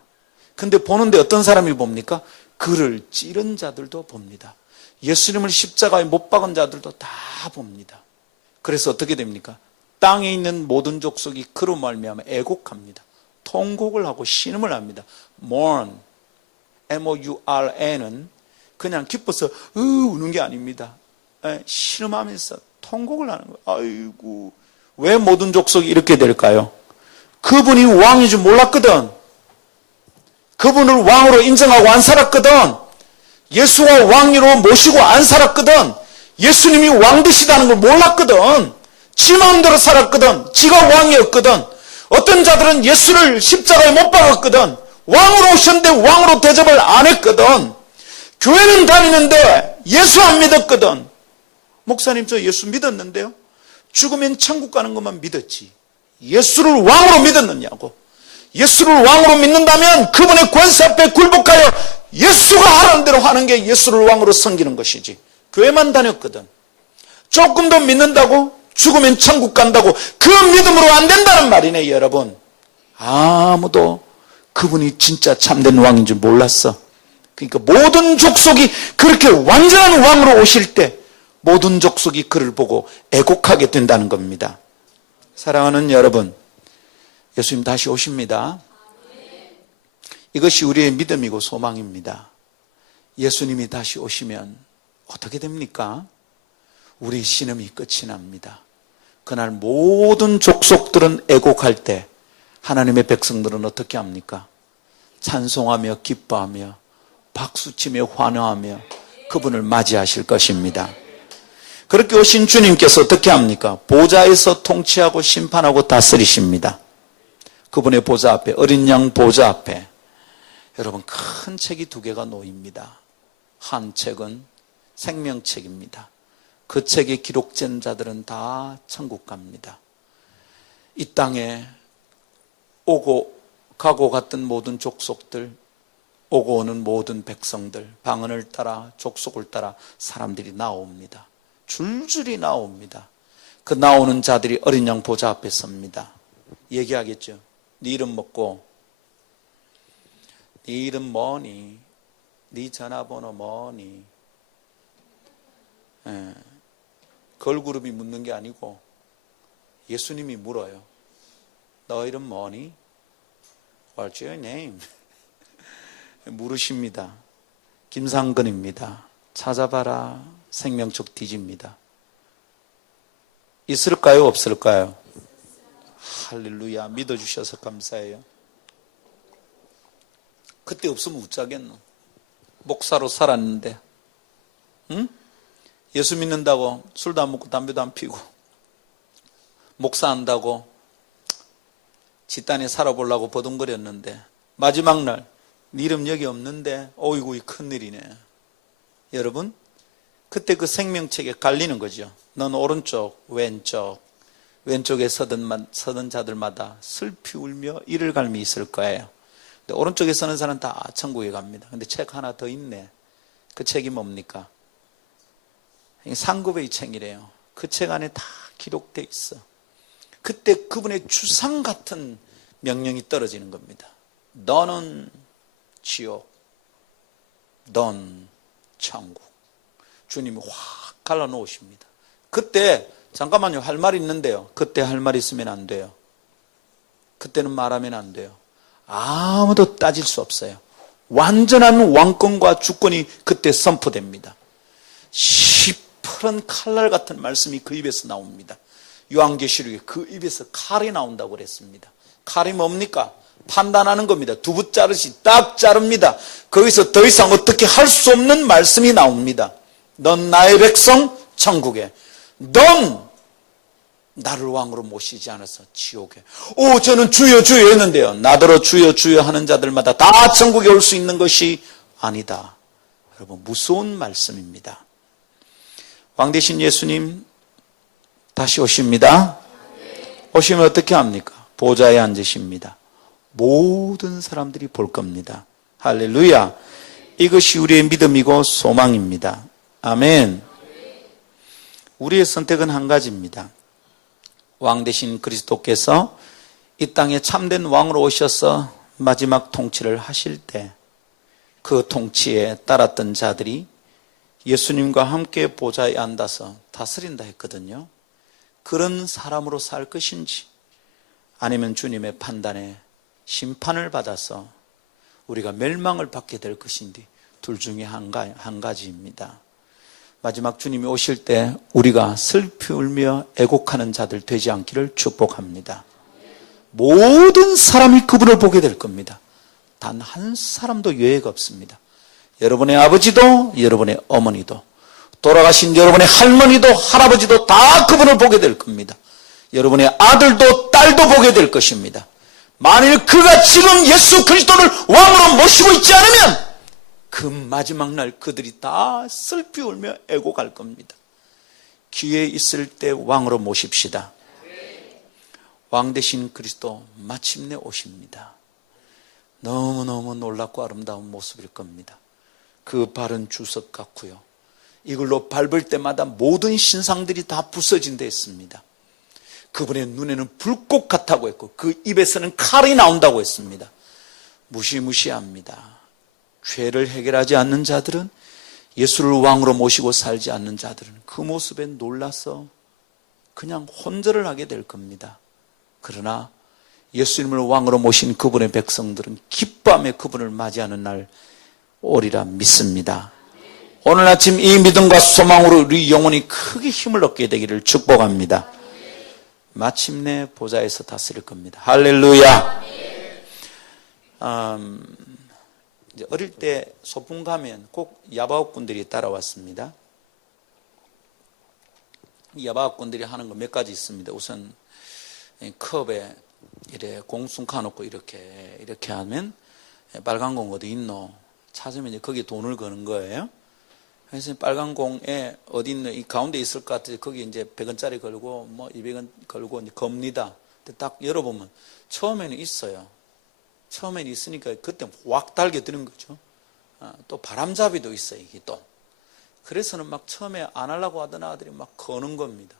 근데 보는데 어떤 사람이 봅니까? 그를 찌른 자들도 봅니다. 예수님을 십자가에 못 박은 자들도 다 봅니다. 그래서 어떻게 됩니까? 땅에 있는 모든 족속이 그로 말미암아 애곡합니다. 통곡을 하고 신음을 합니다. mourn, M-O-U-R-N은 그냥 기뻐서 우는 게 아닙니다. 신음하면서 통곡을 하는 거예요. 아이고, 왜 모든 족속이 이렇게 될까요? 그분이 왕인 줄 몰랐거든. 그분을 왕으로 인정하고 안 살았거든. 예수가 왕으로 모시고 안 살았거든. 예수님이 왕 되시다는 걸 몰랐거든. 지 마음대로 살았거든. 지가 왕이었거든. 어떤 자들은 예수를 십자가에 못 박았거든. 왕으로 오셨는데 왕으로 대접을 안 했거든. 교회는 다니는데 예수 안 믿었거든. 목사님 저 예수 믿었는데요. 죽으면 천국 가는 것만 믿었지. 예수를 왕으로 믿었느냐고. 예수를 왕으로 믿는다면 그분의 권세 앞에 굴복하여 예수가 하라는 대로 하는 게 예수를 왕으로 섬기는 것이지. 교회만 다녔거든. 조금 더 믿는다고 죽으면 천국 간다고 그 믿음으로 안 된다는 말이네. 여러분, 아무도 그분이 진짜 참된 왕인 줄 몰랐어. 그러니까 모든 족속이 그렇게 완전한 왕으로 오실 때 모든 족속이 그를 보고 애곡하게 된다는 겁니다. 사랑하는 여러분, 예수님 다시 오십니다. 이것이 우리의 믿음이고 소망입니다. 예수님이 다시 오시면 어떻게 됩니까? 우리 신음이 끝이 납니다. 그날 모든 족속들은 애곡할 때 하나님의 백성들은 어떻게 합니까? 찬송하며 기뻐하며 박수치며 환호하며 그분을 맞이하실 것입니다. 그렇게 오신 주님께서 어떻게 합니까? 보좌에서 통치하고 심판하고 다스리십니다. 그분의 보좌 앞에, 어린 양 보좌 앞에 여러분 큰 책이 두 개가 놓입니다. 한 책은 생명책입니다. 그 책에 기록된 자들은 다 천국 갑니다. 이 땅에 오고 가고 갔던 모든 족속들, 오고 오는 모든 백성들, 방언을 따라 족속을 따라 사람들이 나옵니다. 줄줄이 나옵니다. 그 나오는 자들이 어린 양 보좌 앞에 섭니다. 얘기하겠죠. 네 이름 뭐고? 네 이름 뭐니? 네 전화번호 뭐니? 걸그룹이 묻는 게 아니고 예수님이 물어요. 너 이름 뭐니? What's your name? 물으십니다. 김상근입니다. 찾아봐라. 생명책 뒤집니다. 있을까요? 없을까요? 할렐루야. 믿어주셔서 감사해요. 그때 없으면 웃자겠노. 목사로 살았는데, 응? 예수 믿는다고 술도 안 먹고 담배도 안 피고 목사한다고 집단에 살아보려고 버둥거렸는데 마지막 날 네 이름 여기 없는데 어이구 이 큰일이네. 여러분 그때 그 생명책에 갈리는 거죠. 넌 오른쪽 왼쪽 왼쪽에 서던 자들마다 슬피 울며 이를 갈미 있을 거예요. 근데 오른쪽에 서는 사람은 다 천국에 갑니다. 근데 책 하나 더 있네. 그 책이 뭡니까? 상급의 책이래요. 그 책 안에 다 기록되어 있어. 그때 그분의 주상 같은 명령이 떨어지는 겁니다. 너는 지옥, 넌 천국. 주님이 확 갈라놓으십니다. 그때 잠깐만요, 할 말이 있는데요. 그때 할 말 있으면 안 돼요. 그때는 말하면 안 돼요. 아무도 따질 수 없어요. 완전한 왕권과 주권이 그때 선포됩니다. 시퍼런 칼날 같은 말씀이 그 입에서 나옵니다. 요한계시록에 그 입에서 칼이 나온다고 그랬습니다. 칼이 뭡니까? 판단하는 겁니다. 두부 자르시 딱 자릅니다. 거기서 더 이상 어떻게 할 수 없는 말씀이 나옵니다. 넌 나의 백성 천국에, 넌 나를 왕으로 모시지 않아서 지옥에. 오, 저는 주여 주여 했는데요. 나더러 주여 주여 하는 자들마다 다 천국에 올 수 있는 것이 아니다. 여러분, 무서운 말씀입니다. 왕 대신 예수님 다시 오십니다. 오시면 어떻게 합니까? 보좌에 앉으십니다. 모든 사람들이 볼 겁니다. 할렐루야. 이것이 우리의 믿음이고 소망입니다. 아멘. 우리의 선택은 한 가지입니다. 왕 대신 그리스도께서 이 땅에 참된 왕으로 오셔서 마지막 통치를 하실 때 그 통치에 따랐던 자들이 예수님과 함께 보좌에 앉아서 다스린다 했거든요. 그런 사람으로 살 것인지, 아니면 주님의 판단에 심판을 받아서 우리가 멸망을 받게 될 것인지, 둘 중에 한 가지입니다. 마지막 주님이 오실 때 우리가 슬피 울며 애곡하는 자들 되지 않기를 축복합니다. 모든 사람이 그분을 보게 될 겁니다. 단 한 사람도 예외가 없습니다. 여러분의 아버지도, 여러분의 어머니도, 돌아가신 여러분의 할머니도, 할아버지도 다 그분을 보게 될 겁니다. 여러분의 아들도 딸도 보게 될 것입니다. 만일 그가 지금 예수 그리스도를 왕으로 모시고 있지 않으면 그 마지막 날 그들이 다 슬피 울며 애곡할 겁니다. 기회 있을 때 왕으로 모십시다. 왕 대신 그리스도 마침내 오십니다. 너무너무 놀랍고 아름다운 모습일 겁니다. 그 발은 주석 같고요. 이걸로 밟을 때마다 모든 신상들이 다 부서진 데 있습니다. 그분의 눈에는 불꽃 같다고 했고 그 입에서는 칼이 나온다고 했습니다. 무시무시합니다. 죄를 해결하지 않는 자들은, 예수를 왕으로 모시고 살지 않는 자들은 그 모습에 놀라서 그냥 혼절을 하게 될 겁니다. 그러나 예수님을 왕으로 모신 그분의 백성들은 기뻐하며 그분을 맞이하는 날 오리라 믿습니다. 오늘 아침 이 믿음과 소망으로 우리 영혼이 크게 힘을 얻게 되기를 축복합니다. 마침내 보좌에서 다스릴 겁니다. 할렐루야. 이제 어릴 때 소풍 가면 꼭 야바웃꾼들이 따라왔습니다. 야바웃꾼들이 하는 거 몇 가지 있습니다. 우선 컵에 이렇게 공순 까놓고 이렇게 하면 빨간 공 어디 있노? 찾으면 이제 거기에 돈을 거는 거예요. 그래서 빨간 공에 어디 있노? 이 가운데 있을 것 같아서 거기 이제 100원짜리 걸고 뭐 200원 걸고 이제 겁니다. 근데 딱 열어보면 처음에는 있어요. 처음에는 있으니까 그때 확 달게 드는 거죠. 또 바람잡이도 있어요, 이게 또. 그래서는 막 처음에 안 하려고 하던 아들이 막 거는 겁니다.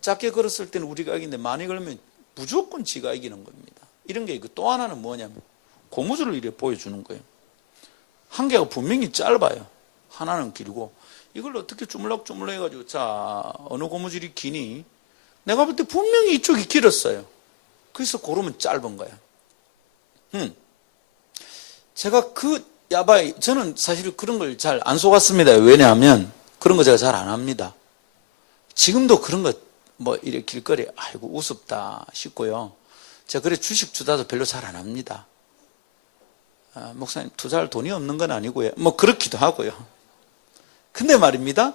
작게 걸었을 때는 우리가 이기는데 많이 걸면 무조건 지가 이기는 겁니다. 이런 게 있고 또 하나는 뭐냐면 고무줄을 이렇게 보여주는 거예요. 한 개가 분명히 짧아요. 하나는 길고 이걸 어떻게 주물럭주물럭 해가지고 자 어느 고무줄이 기니? 내가 볼 때 분명히 이쪽이 길었어요. 그래서 고르면 짧은 거야. 제가 그 야바이 저는 사실 그런 걸 잘 안 속았습니다. 왜냐하면 그런 거 제가 잘 안 합니다. 지금도 그런 거 뭐 이렇게 길거리에 아이고 우습다 싶고요. 제가 그래 주식 투자도 별로 잘 안 합니다. 목사님 투자할 돈이 없는 건 아니고요. 뭐 그렇기도 하고요. 근데 말입니다.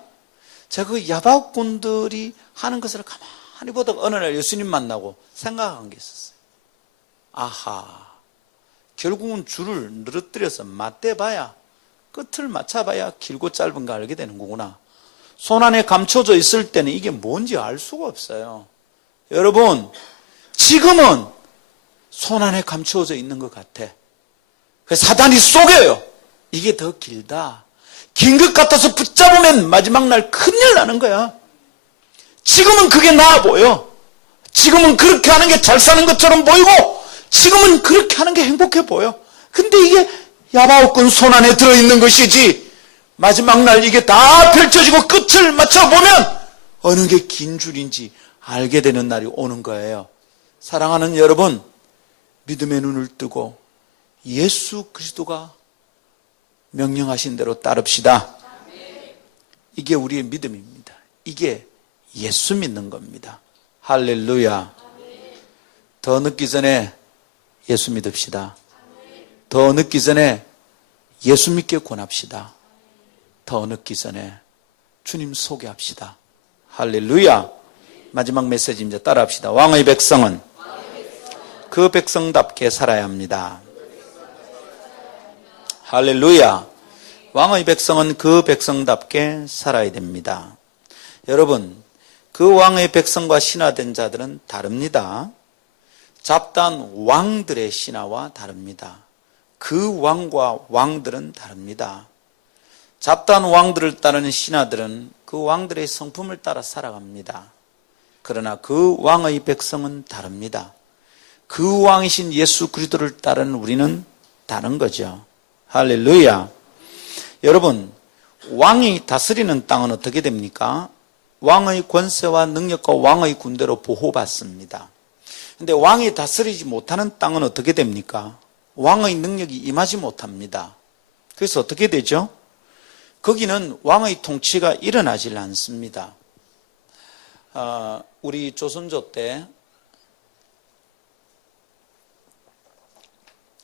제가 그 야바웃꾼들이 하는 것을 가만히 보다가 어느 날 예수님 만나고 생각한 게 있었어요. 아하, 결국은 줄을 늘어뜨려서 맞대봐야, 끝을 맞춰봐야 길고 짧은 거 알게 되는 거구나. 손 안에 감춰져 있을 때는 이게 뭔지 알 수가 없어요. 여러분, 지금은 손 안에 감춰져 있는 것 같아. 그래서 사단이 속여요. 이게 더 길다. 긴 것 같아서 붙잡으면 마지막 날 큰일 나는 거야. 지금은 그게 나아 보여. 지금은 그렇게 하는 게 잘 사는 것처럼 보이고 지금은 그렇게 하는 게 행복해 보여. 근데 이게 야바웃꾼 손 안에 들어있는 것이지 마지막 날 이게 다 펼쳐지고 끝을 맞춰보면 어느 게 긴 줄인지 알게 되는 날이 오는 거예요. 사랑하는 여러분, 믿음의 눈을 뜨고 예수 그리스도가 명령하신 대로 따릅시다. 이게 우리의 믿음입니다. 이게 예수 믿는 겁니다. 할렐루야. 더 늦기 전에 예수 믿읍시다. 더 늦기 전에 예수 믿게 권합시다. 더 늦기 전에 주님 소개합시다. 할렐루야. 마지막 메시지입니다. 따라합시다. 왕의 백성은 그 백성답게 살아야 합니다. 할렐루야. 왕의 백성은 그 백성답게 살아야 됩니다. 여러분, 그 왕의 백성과 신화된 자들은 다릅니다. 잡다한 왕들의 신화와 다릅니다. 그 왕과 왕들은 다릅니다. 잡다한 왕들을 따르는 신하들은 그 왕들의 성품을 따라 살아갑니다. 그러나 그 왕의 백성은 다릅니다. 그 왕이신 예수 그리스도를 따르는 우리는 다른 거죠. 할렐루야. 여러분, 왕이 다스리는 땅은 어떻게 됩니까? 왕의 권세와 능력과 왕의 군대로 보호받습니다. 그런데 왕이 다스리지 못하는 땅은 어떻게 됩니까? 왕의 능력이 임하지 못합니다. 그래서 어떻게 되죠? 거기는 왕의 통치가 일어나질 않습니다. 우리 조선조 때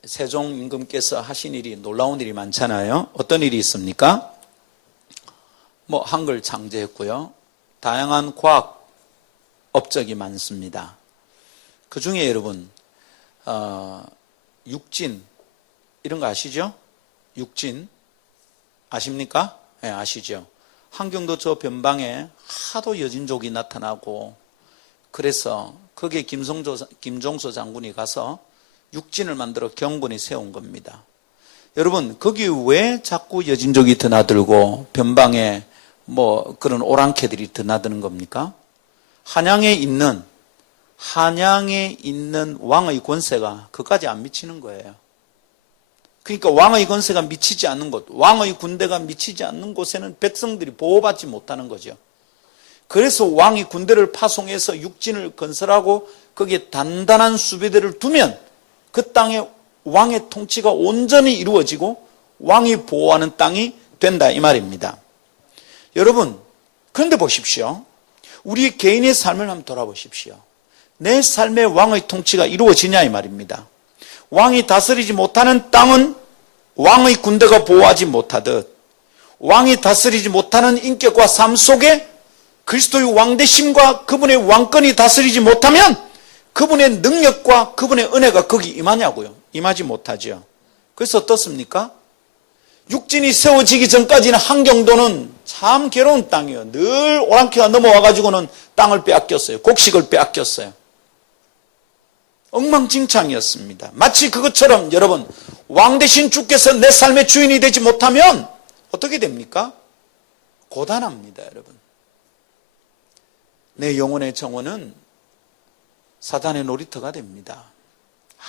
세종 임금께서 하신 일이 놀라운 일이 많잖아요. 어떤 일이 있습니까? 한글 창제했고요. 다양한 과학 업적이 많습니다. 그 중에 여러분 육진 이런 거 아시죠? 육진 아십니까? 네, 아시죠? 한경도 저 변방에 하도 여진족이 나타나고 그래서 거기에 김종서 장군이 가서 육진을 만들어 경본에 세운 겁니다. 여러분, 거기 왜 자꾸 여진족이 드나들고 변방에 그런 오랑캐들이 드나드는 겁니까? 한양에 있는 왕의 권세가 그까지 안 미치는 거예요. 그러니까 왕의 권세가 미치지 않는 곳, 왕의 군대가 미치지 않는 곳에는 백성들이 보호받지 못하는 거죠. 그래서 왕이 군대를 파송해서 육진을 건설하고 거기에 단단한 수비대를 두면 그 땅에 왕의 통치가 온전히 이루어지고 왕이 보호하는 땅이 된다 이 말입니다. 여러분, 그런데 보십시오. 우리 개인의 삶을 한번 돌아보십시오. 내 삶에 왕의 통치가 이루어지냐 이 말입니다. 왕이 다스리지 못하는 땅은 왕의 군대가 보호하지 못하듯 왕이 다스리지 못하는 인격과 삶 속에 그리스도의 왕대심과 그분의 왕권이 다스리지 못하면 그분의 능력과 그분의 은혜가 거기 임하냐고요? 임하지 못하죠. 그래서 어떻습니까? 육진이 세워지기 전까지는 한경도는 참 괴로운 땅이에요. 늘 오랑캐가 넘어와가지고는 땅을 빼앗겼어요. 곡식을 빼앗겼어요. 엉망진창이었습니다. 마치 그것처럼 여러분, 왕 대신 주께서 내 삶의 주인이 되지 못하면 어떻게 됩니까? 고단합니다, 여러분. 내 영혼의 정원은 사단의 놀이터가 됩니다.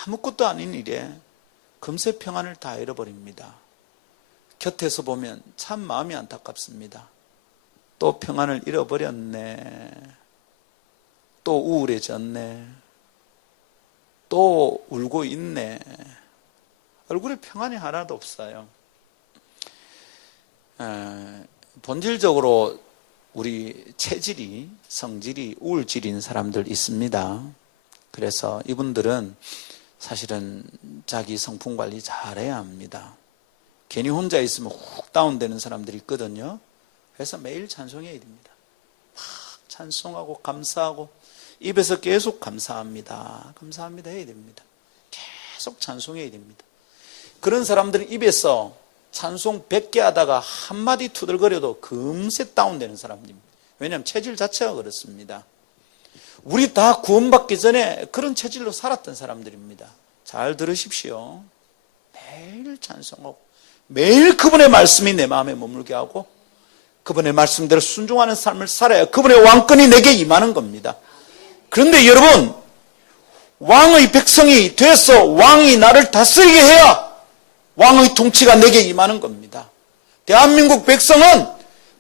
아무것도 아닌 일에 금세 평안을 다 잃어버립니다. 곁에서 보면 참 마음이 안타깝습니다. 또 평안을 잃어버렸네. 또 우울해졌네. 또 울고 있네. 얼굴에 평안이 하나도 없어요. 본질적으로 우리 체질이, 성질이 우울질인 사람들 있습니다. 그래서 이분들은 사실은 자기 성품 관리 잘해야 합니다. 괜히 혼자 있으면 훅 다운되는 사람들이 있거든요. 그래서 매일 찬송해야 됩니다. 막 찬송하고 감사하고 입에서 계속 감사합니다. 감사합니다 해야 됩니다. 계속 찬송해야 됩니다. 그런 사람들은 입에서 찬송 100개 하다가 한마디 투덜거려도 금세 다운되는 사람입니다. 왜냐하면 체질 자체가 그렇습니다. 우리 다 구원받기 전에 그런 체질로 살았던 사람들입니다. 잘 들으십시오. 매일 찬송하고 매일 그분의 말씀이 내 마음에 머물게 하고 그분의 말씀대로 순종하는 삶을 살아야 그분의 왕권이 내게 임하는 겁니다. 그런데 여러분, 왕의 백성이 돼서 왕이 나를 다스리게 해야 왕의 통치가 내게 임하는 겁니다. 대한민국 백성은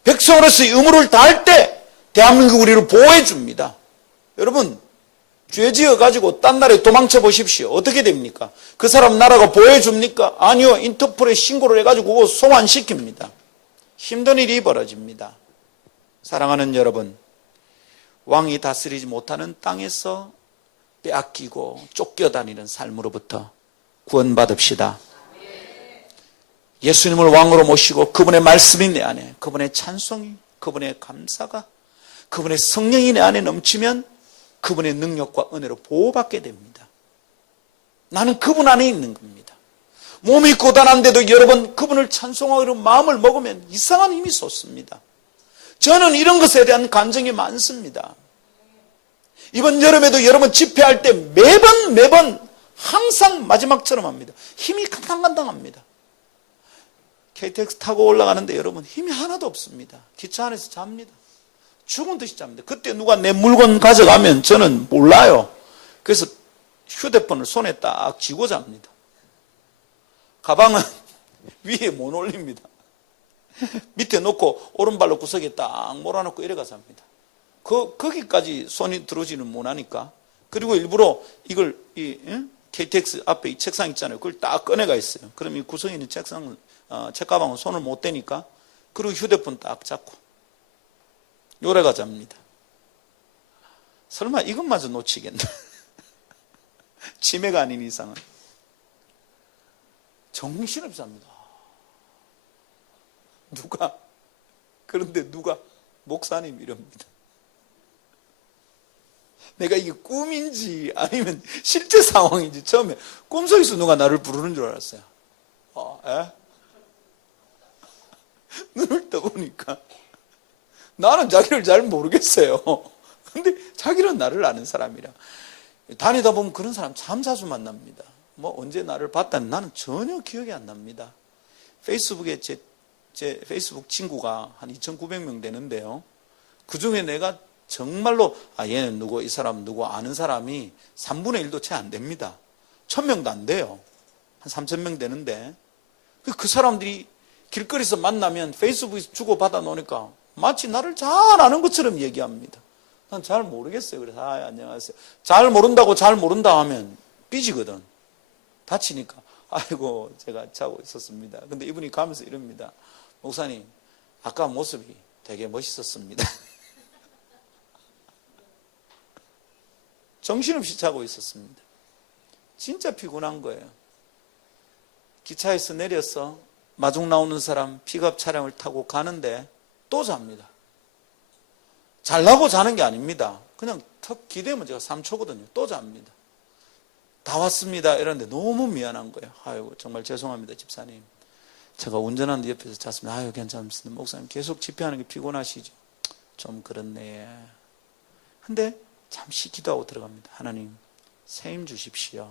백성으로서의 의무를 다할 때 대한민국 우리를 보호해 줍니다. 여러분, 죄 지어가지고 딴 나라에 도망쳐 보십시오. 어떻게 됩니까? 그 사람 나라가 보여줍니까? 아니요. 인터폴에 신고를 해가지고 그거 소환시킵니다. 힘든 일이 벌어집니다. 사랑하는 여러분, 왕이 다스리지 못하는 땅에서 빼앗기고 쫓겨다니는 삶으로부터 구원받읍시다. 예수님을 왕으로 모시고 그분의 말씀이 내 안에, 그분의 찬송이, 그분의 감사가, 그분의 성령이 내 안에 넘치면 그분의 능력과 은혜로 보호받게 됩니다. 나는 그분 안에 있는 겁니다. 몸이 고단한데도 여러분 그분을 찬송하기로 마음을 먹으면 이상한 힘이 솟습니다. 저는 이런 것에 대한 간증이 많습니다. 이번 여름에도 여러분 집회할 때 매번 항상 마지막처럼 합니다. 힘이 간당간당합니다. KTX 타고 올라가는데 여러분 힘이 하나도 없습니다. 기차 안에서 잡니다. 죽은 듯이 잡니다. 그때 누가 내 물건 가져가면 저는 몰라요. 그래서 휴대폰을 손에 딱 쥐고 잡니다. 가방은 위에 못 올립니다. 밑에 놓고 오른발로 구석에 딱 몰아놓고 이래가 잡니다. 거기까지 손이 들어오지는 못하니까. 그리고 일부러 이걸 KTX 앞에 이 책상 있잖아요. 그걸 딱 꺼내가 있어요. 그럼 이 구석에 있는 책가방은 손을 못 대니까. 그리고 휴대폰 딱 잡고 요래가 잡니다. 설마 이것마저 놓치겠나? 치매가 아닌 이상은. 정신없이 합니다. 그런데 누가 목사님 이럽니다. 내가 이게 꿈인지 아니면 실제 상황인지 처음에 꿈속에서 누가 나를 부르는 줄 알았어요. 눈을 떠보니까 나는 자기를 잘 모르겠어요. 근데 자기는 나를 아는 사람이라. 다니다 보면 그런 사람 참 자주 만납니다. 뭐 언제 나를 봤다는 나는 전혀 기억이 안 납니다. 페이스북에 제 페이스북 친구가 한 2,900명 되는데요. 그 중에 내가 정말로 얘는 누구, 이 사람 누구 아는 사람이 3분의 1도 채 안 됩니다. 1,000명도 안 돼요. 한 3,000명 되는데 그 사람들이 길거리에서 만나면 페이스북에서 주고받아 놓으니까 마치 나를 잘 아는 것처럼 얘기합니다. 난 잘 모르겠어요. 그래서 안녕하세요. 잘 모른다고 잘 모른다 하면 삐지거든. 다치니까 아이고 제가 자고 있었습니다. 근데 이분이 가면서 이럽니다. 목사님 아까 모습이 되게 멋있었습니다. 정신없이 자고 있었습니다. 진짜 피곤한 거예요. 기차에서 내려서 마중 나오는 사람 픽업 차량을 타고 가는데 또 잡니다. 잘라고 자는 게 아닙니다. 그냥 턱 기대면 제가 3초거든요. 또 잡니다. 다 왔습니다. 이러는데 너무 미안한 거예요. 아이고 정말 죄송합니다 집사님. 제가 운전하는데 옆에서 잤습니다. 아유 괜찮습니다. 목사님 계속 집회하는 게 피곤하시죠? 좀 그렇네. 근데 잠시 기도하고 들어갑니다. 하나님 세임 주십시오.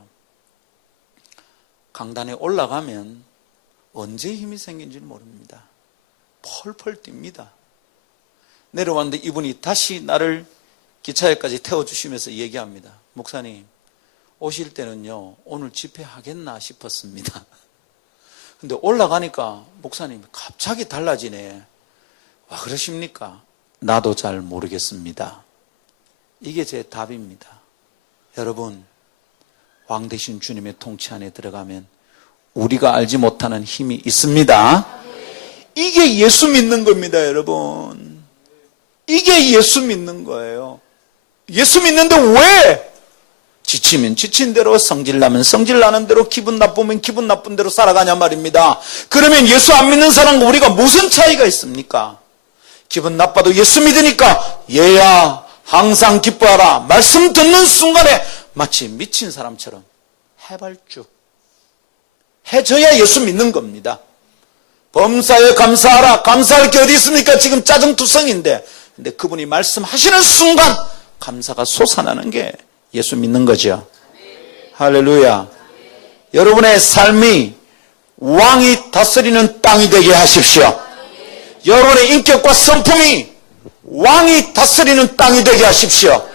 강단에 올라가면 언제 힘이 생긴지는 모릅니다. 펄펄 뜁니다. 내려왔는데 이분이 다시 나를 기차역까지 태워주시면서 얘기합니다. 목사님 오실 때는요 오늘 집회하겠나 싶었습니다. 근데 올라가니까 목사님 갑자기 달라지네. 와 그러십니까? 나도 잘 모르겠습니다. 이게 제 답입니다. 여러분 왕 되신 주님의 통치 안에 들어가면 우리가 알지 못하는 힘이 있습니다. 이게 예수 믿는 겁니다, 여러분. 이게 예수 믿는 거예요. 예수 믿는데 왜? 지치면 지친 대로, 성질나면 성질나는 대로, 기분 나쁘면 기분 나쁜 대로 살아가냐 말입니다. 그러면 예수 안 믿는 사람과 우리가 무슨 차이가 있습니까? 기분 나빠도 예수 믿으니까 얘야 항상 기뻐하라. 말씀 듣는 순간에 마치 미친 사람처럼 해발쭉 해줘야 예수 믿는 겁니다. 범사에 감사하라. 감사할 게 어디 있습니까? 지금 짜증투성인데. 근데 그분이 말씀하시는 순간 감사가 솟아나는 게 예수 믿는 거죠. 할렐루야. 여러분의 삶이 왕이 다스리는 땅이 되게 하십시오. 여러분의 인격과 성품이 왕이 다스리는 땅이 되게 하십시오.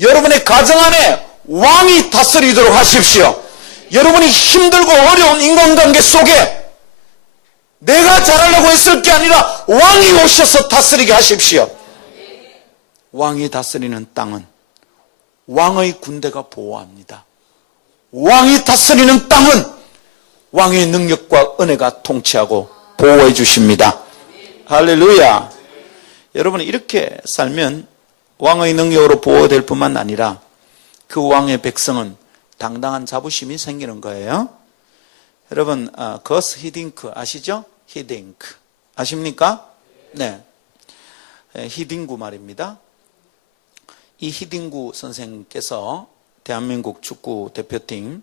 여러분의 가정 안에 왕이 다스리도록 하십시오. 여러분이 힘들고 어려운 인간관계 속에 내가 잘하려고 했을 게 아니라 왕이 오셔서 다스리게 하십시오. 왕이 다스리는 땅은 왕의 군대가 보호합니다. 왕이 다스리는 땅은 왕의 능력과 은혜가 통치하고 보호해 주십니다. 할렐루야. 여러분, 이렇게 살면 왕의 능력으로 보호될 뿐만 아니라 그 왕의 백성은 당당한 자부심이 생기는 거예요. 여러분, 거스 히딩크 아시죠? 히딩크 아십니까? 네, 히딩구 말입니다. 이 히딩구 선생께서 대한민국 축구 대표팀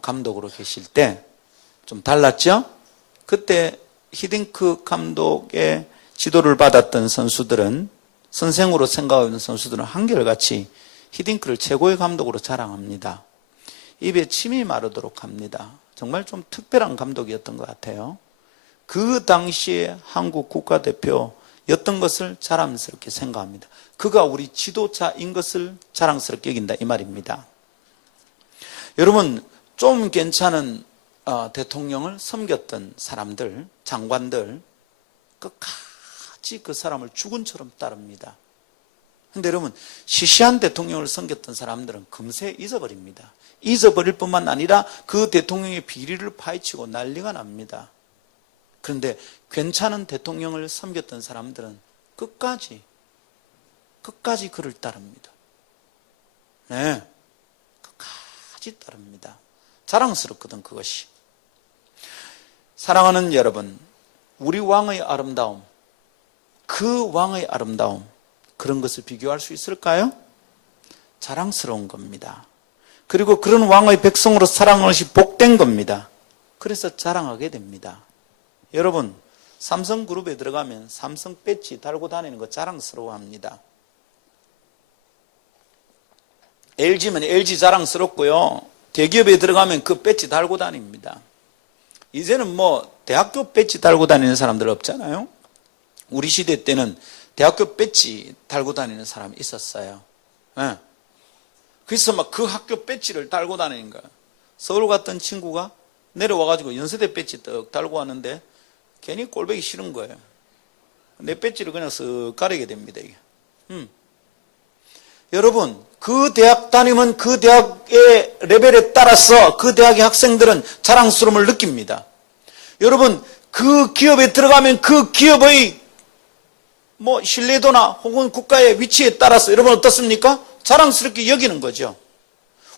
감독으로 계실 때 좀 달랐죠? 그때 히딩크 감독의 지도를 받았던 선수들은, 선생으로 생각하는 선수들은 한결같이 히딩크를 최고의 감독으로 자랑합니다. 입에 침이 마르도록 합니다. 정말 좀 특별한 감독이었던 것 같아요. 그 당시에 한국 국가대표였던 것을 자랑스럽게 생각합니다. 그가 우리 지도자인 것을 자랑스럽게 여긴다, 이 말입니다. 여러분, 좀 괜찮은 대통령을 섬겼던 사람들, 장관들, 끝까지 그 사람을 죽은처럼 따릅니다. 그런데 여러분, 시시한 대통령을 섬겼던 사람들은 금세 잊어버립니다. 잊어버릴 뿐만 아니라 그 대통령의 비리를 파헤치고 난리가 납니다. 그런데 괜찮은 대통령을 섬겼던 사람들은 끝까지 그를 따릅니다. 네, 끝까지 따릅니다. 자랑스럽거든, 그것이. 사랑하는 여러분, 우리 왕의 아름다움, 그 왕의 아름다움, 그런 것을 비교할 수 있을까요? 자랑스러운 겁니다. 그리고 그런 왕의 백성으로 살아가는 것이 복된 겁니다. 그래서 자랑하게 됩니다. 여러분, 삼성그룹에 들어가면 삼성 배지 달고 다니는 거 자랑스러워합니다. LG면 LG 자랑스럽고요. 대기업에 들어가면 그 배지 달고 다닙니다. 이제는 대학교 배지 달고 다니는 사람들 없잖아요. 우리 시대 때는 대학교 배지 달고 다니는 사람이 있었어요. 네. 그래서 그 학교 배지를 달고 다니는 거예요. 서울 갔던 친구가 내려와가지고 연세대 배지 떡 달고 왔는데 괜히 꼴보기 싫은 거예요. 내 배지를 그냥 쓱 가리게 됩니다, 이게. 여러분, 그 대학 다니면 그 대학의 레벨에 따라서 그 대학의 학생들은 자랑스러움을 느낍니다. 여러분, 그 기업에 들어가면 그 기업의 신뢰도나 혹은 국가의 위치에 따라서 여러분 어떻습니까? 자랑스럽게 여기는 거죠.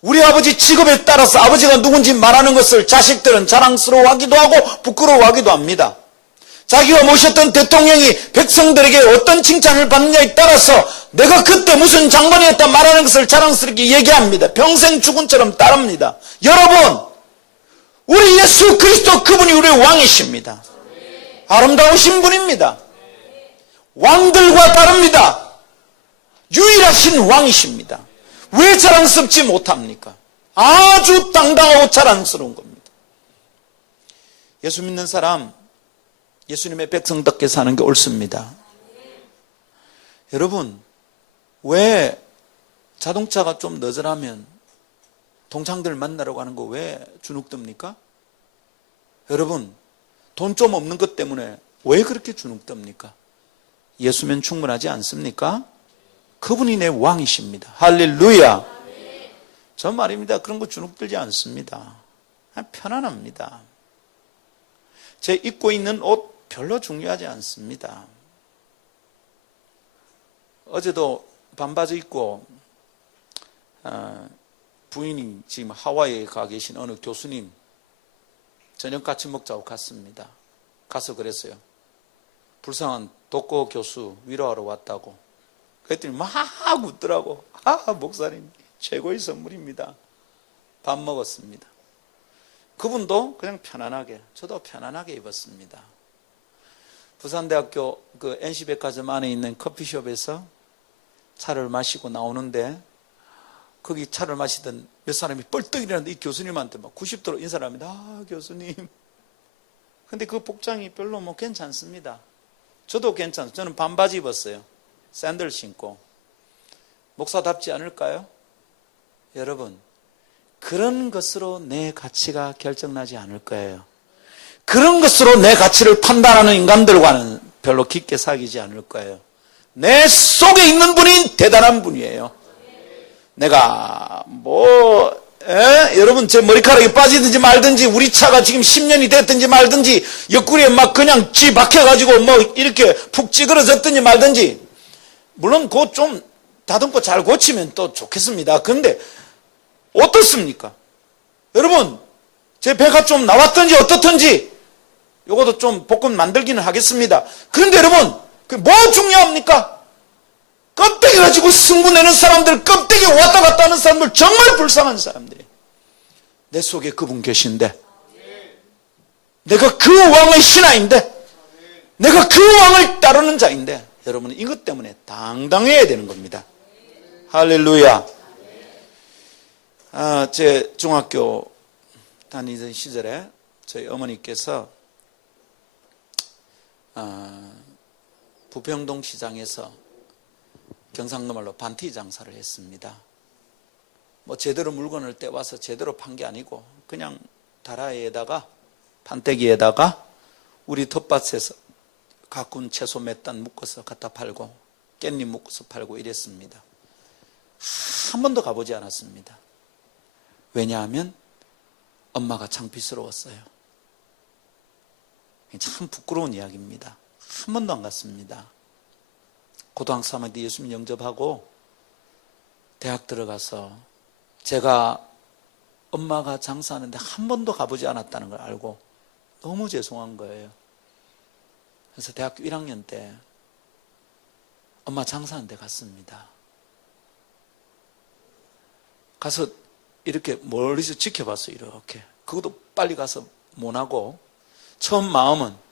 우리 아버지 직업에 따라서 아버지가 누군지 말하는 것을 자식들은 자랑스러워하기도 하고 부끄러워하기도 합니다. 자기가 모셨던 대통령이 백성들에게 어떤 칭찬을 받느냐에 따라서 내가 그때 무슨 장관이었다 말하는 것을 자랑스럽게 얘기합니다. 평생 죽은처럼 따릅니다. 여러분, 우리 예수 그리스도, 그분이 우리의 왕이십니다. 아름다우신 분입니다. 왕들과 다릅니다. 유일하신 왕이십니다. 왜 자랑스럽지 못합니까? 아주 당당하고 자랑스러운 겁니다. 예수 믿는 사람, 예수님의 백성답게 사는 게 옳습니다. 여러분, 왜 자동차가 좀 너절하면 동창들 만나러 가는 거 왜 주눅듭니까? 여러분, 돈 좀 없는 것 때문에 왜 그렇게 주눅듭니까? 예수면 충분하지 않습니까? 그분이 내 왕이십니다. 할렐루야. 저 말입니다. 그런 거 주눅들지 않습니다. 편안합니다. 제 입고 있는 옷 별로 중요하지 않습니다. 어제도 반바지 입고 부인이 지금 하와이에 가 계신 어느 교수님 저녁 같이 먹자고 갔습니다. 가서 그랬어요. 불쌍한 독거 교수 위로하러 왔다고. 그랬더니 막 웃더라고. 목사님 최고의 선물입니다. 밥 먹었습니다. 그분도 그냥 편안하게, 저도 편안하게 입었습니다. 부산대학교 그 NC백화점 안에 있는 커피숍에서 차를 마시고 나오는데 거기 차를 마시던 몇 사람이 뻘떡 일어났는데 이 교수님한테 막 90도로 인사를 합니다. 교수님. 근데 그 복장이 별로 괜찮습니다. 저도 괜찮아요. 저는 반바지 입었어요. 샌들 신고. 목사답지 않을까요? 여러분, 그런 것으로 내 가치가 결정나지 않을 거예요. 그런 것으로 내 가치를 판단하는 인간들과는 별로 깊게 사귀지 않을 거예요. 내 속에 있는 분이 대단한 분이에요. 내가 여러분 제 머리카락이 빠지든지 말든지 우리 차가 지금 10년이 됐든지 말든지 옆구리에 막 그냥 쥐 박혀가지고 뭐 이렇게 푹 찌그러졌든지 말든지 물론 그거 좀 다듬고 잘 고치면 또 좋겠습니다. 그런데 어떻습니까? 여러분 제 배가 좀 나왔든지 어떻든지 요것도 좀 볶음 만들기는 하겠습니다. 그런데 여러분 그 뭐 중요합니까? 껍데기 가지고 승부 내는 사람들, 껍데기 왔다 갔다 하는 사람들, 정말 불쌍한 사람들이 내 속에 그분 계신데 내가 그 왕의 신하인데 내가 그 왕을 따르는 자인데 여러분은 이것 때문에 당당해야 되는 겁니다. 할렐루야. 제 중학교 다니던 시절에 저희 어머니께서 부평동 시장에서 경상도 말로 반티 장사를 했습니다. 뭐 제대로 물건을 떼와서 제대로 판 게 아니고 그냥 다라이에다가 판때기에다가 우리 텃밭에서 가꾼 채소 몇 단 묶어서 갖다 팔고 깻잎 묶어서 팔고 이랬습니다. 한 번도 가보지 않았습니다. 왜냐하면 엄마가 창피스러웠어요. 참 부끄러운 이야기입니다. 한 번도 안 갔습니다. 고등학교 3학년 때 예수님 영접하고 대학 들어가서 제가 엄마가 장사하는데 한 번도 가보지 않았다는 걸 알고 너무 죄송한 거예요. 그래서 대학교 1학년 때 엄마 장사하는 데 갔습니다. 가서 이렇게 멀리서 지켜봤어요. 이렇게. 그것도 빨리 가서 못하고 처음 마음은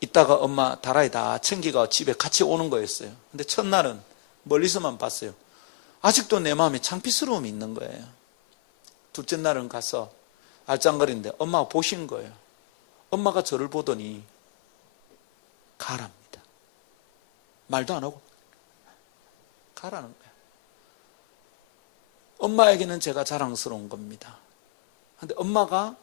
이따가 엄마 다라이 다 챙기가 집에 같이 오는 거였어요. 근데 첫날은 멀리서만 봤어요. 아직도 내 마음에 창피스러움이 있는 거예요. 둘째 날은 가서 알짱거리는데 엄마가 보신 거예요. 엄마가 저를 보더니 가랍니다. 말도 안 하고 가라는 거예요. 엄마에게는 제가 자랑스러운 겁니다. 근데 엄마가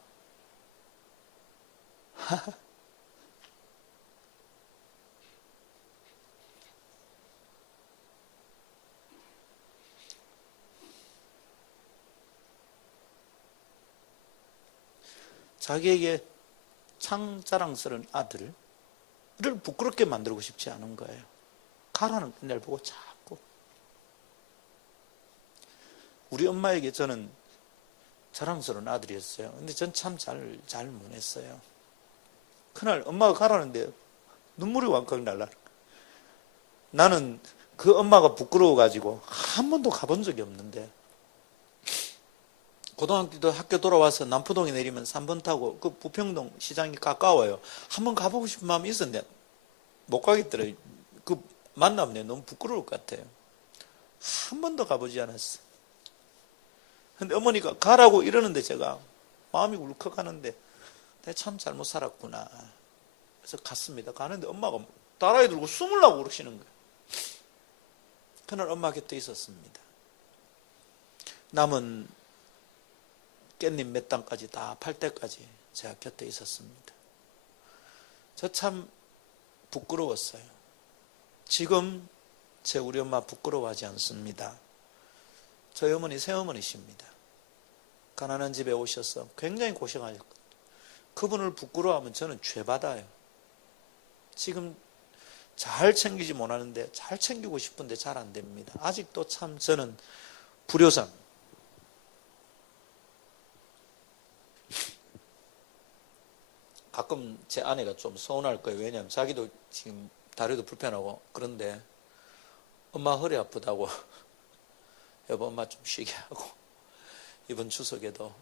자기에게 참 자랑스러운 아들을 부끄럽게 만들고 싶지 않은 거예요. 가라는 날 보고 자꾸. 우리 엄마에게 저는 자랑스러운 아들이었어요. 근데 전 참 잘 못했어요. 그날 엄마가 가라는데 눈물이 왕컥 날라. 나는 그 엄마가 부끄러워가지고 한 번도 가본 적이 없는데 고등학교 때 학교 돌아와서 남포동에 내리면 3번 타고 그 부평동 시장이 가까워요. 한번 가보고 싶은 마음이 있었는데 못 가겠더라고요. 그 만나면 너무 부끄러울 것 같아요. 한 번도 가보지 않았어. 근데 어머니가 가라고 이러는데 제가 마음이 울컥하는데 내가 참 잘못 살았구나. 그래서 갔습니다. 가는데 엄마가 다라이 들고 숨으려고 그러시는 거예요. 그날 엄마 곁에 있었습니다. 남은 깻잎 몇 단까지 다 팔 때까지 제가 곁에 있었습니다. 저 참 부끄러웠어요. 지금 제 우리 엄마 부끄러워하지 않습니다. 저희 어머니 새어머니십니다. 가난한 집에 오셔서 굉장히 고생하셨거든요. 그분을 부끄러워하면 저는 죄받아요. 지금 잘 챙기지 못하는데 잘 챙기고 싶은데 잘 안 됩니다. 아직도 참 저는 불효자. 가끔 제 아내가 좀 서운할 거예요. 왜냐하면 자기도 지금 다리도 불편하고 그런데 엄마 허리 아프다고 여보 엄마 좀 쉬게 하고 이번 추석에도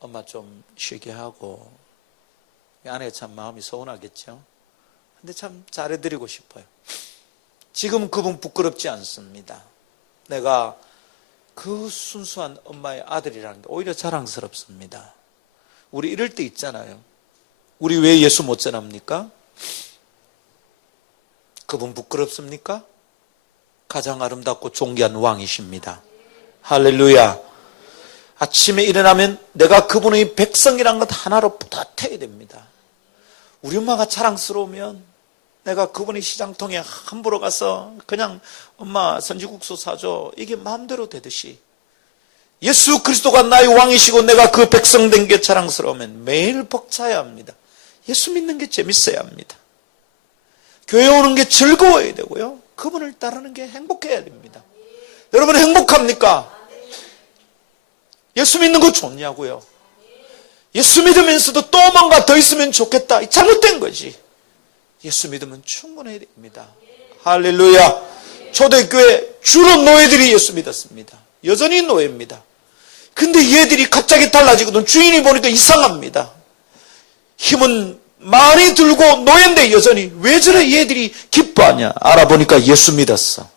엄마 좀 쉬게 하고 아내가 참 마음이 서운하겠죠. 근데 참 잘해드리고 싶어요. 지금 그분 부끄럽지 않습니다. 내가 그 순수한 엄마의 아들이라는 게 오히려 자랑스럽습니다. 우리 이럴 때 있잖아요. 우리 왜 예수 못 전합니까? 그분 부끄럽습니까? 가장 아름답고 존귀한 왕이십니다. 할렐루야. 아침에 일어나면 내가 그분의 백성이란 것 하나로 뿌듯해야 됩니다. 우리 엄마가 자랑스러우면 내가 그분의 시장통에 함부로 가서 그냥 엄마 선지국수 사줘 이게 마음대로 되듯이 예수 그리스도가 나의 왕이시고 내가 그 백성 된 게 자랑스러우면 매일 벅차야 합니다. 예수 믿는 게 재밌어야 합니다. 교회 오는 게 즐거워야 되고요. 그분을 따르는 게 행복해야 됩니다. 여러분 행복합니까? 예수 믿는 거 좋냐고요? 예수 믿으면서도 또 뭔가 더 있으면 좋겠다. 잘못된 거지. 예수 믿으면 충분해야 됩니다. 할렐루야. 초대교회 주로 노예들이 예수 믿었습니다. 여전히 노예입니다. 근데 얘들이 갑자기 달라지거든. 주인이 보니까 이상합니다. 힘은 많이 들고 노예인데 여전히 왜 저래 얘들이 기뻐하냐. 알아보니까 예수 믿었어.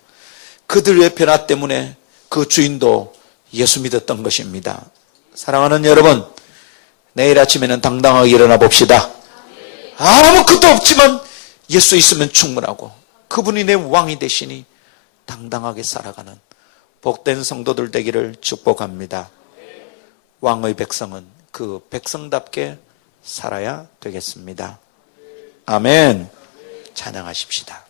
그들의 변화 때문에 그 주인도 예수 믿었던 것입니다. 사랑하는 여러분, 내일 아침에는 당당하게 일어나 봅시다. 아무것도 없지만 예수 있으면 충분하고 그분이 내 왕이 되시니 당당하게 살아가는 복된 성도들 되기를 축복합니다. 왕의 백성은 그 백성답게 살아야 되겠습니다. 아멘. 찬양하십시다.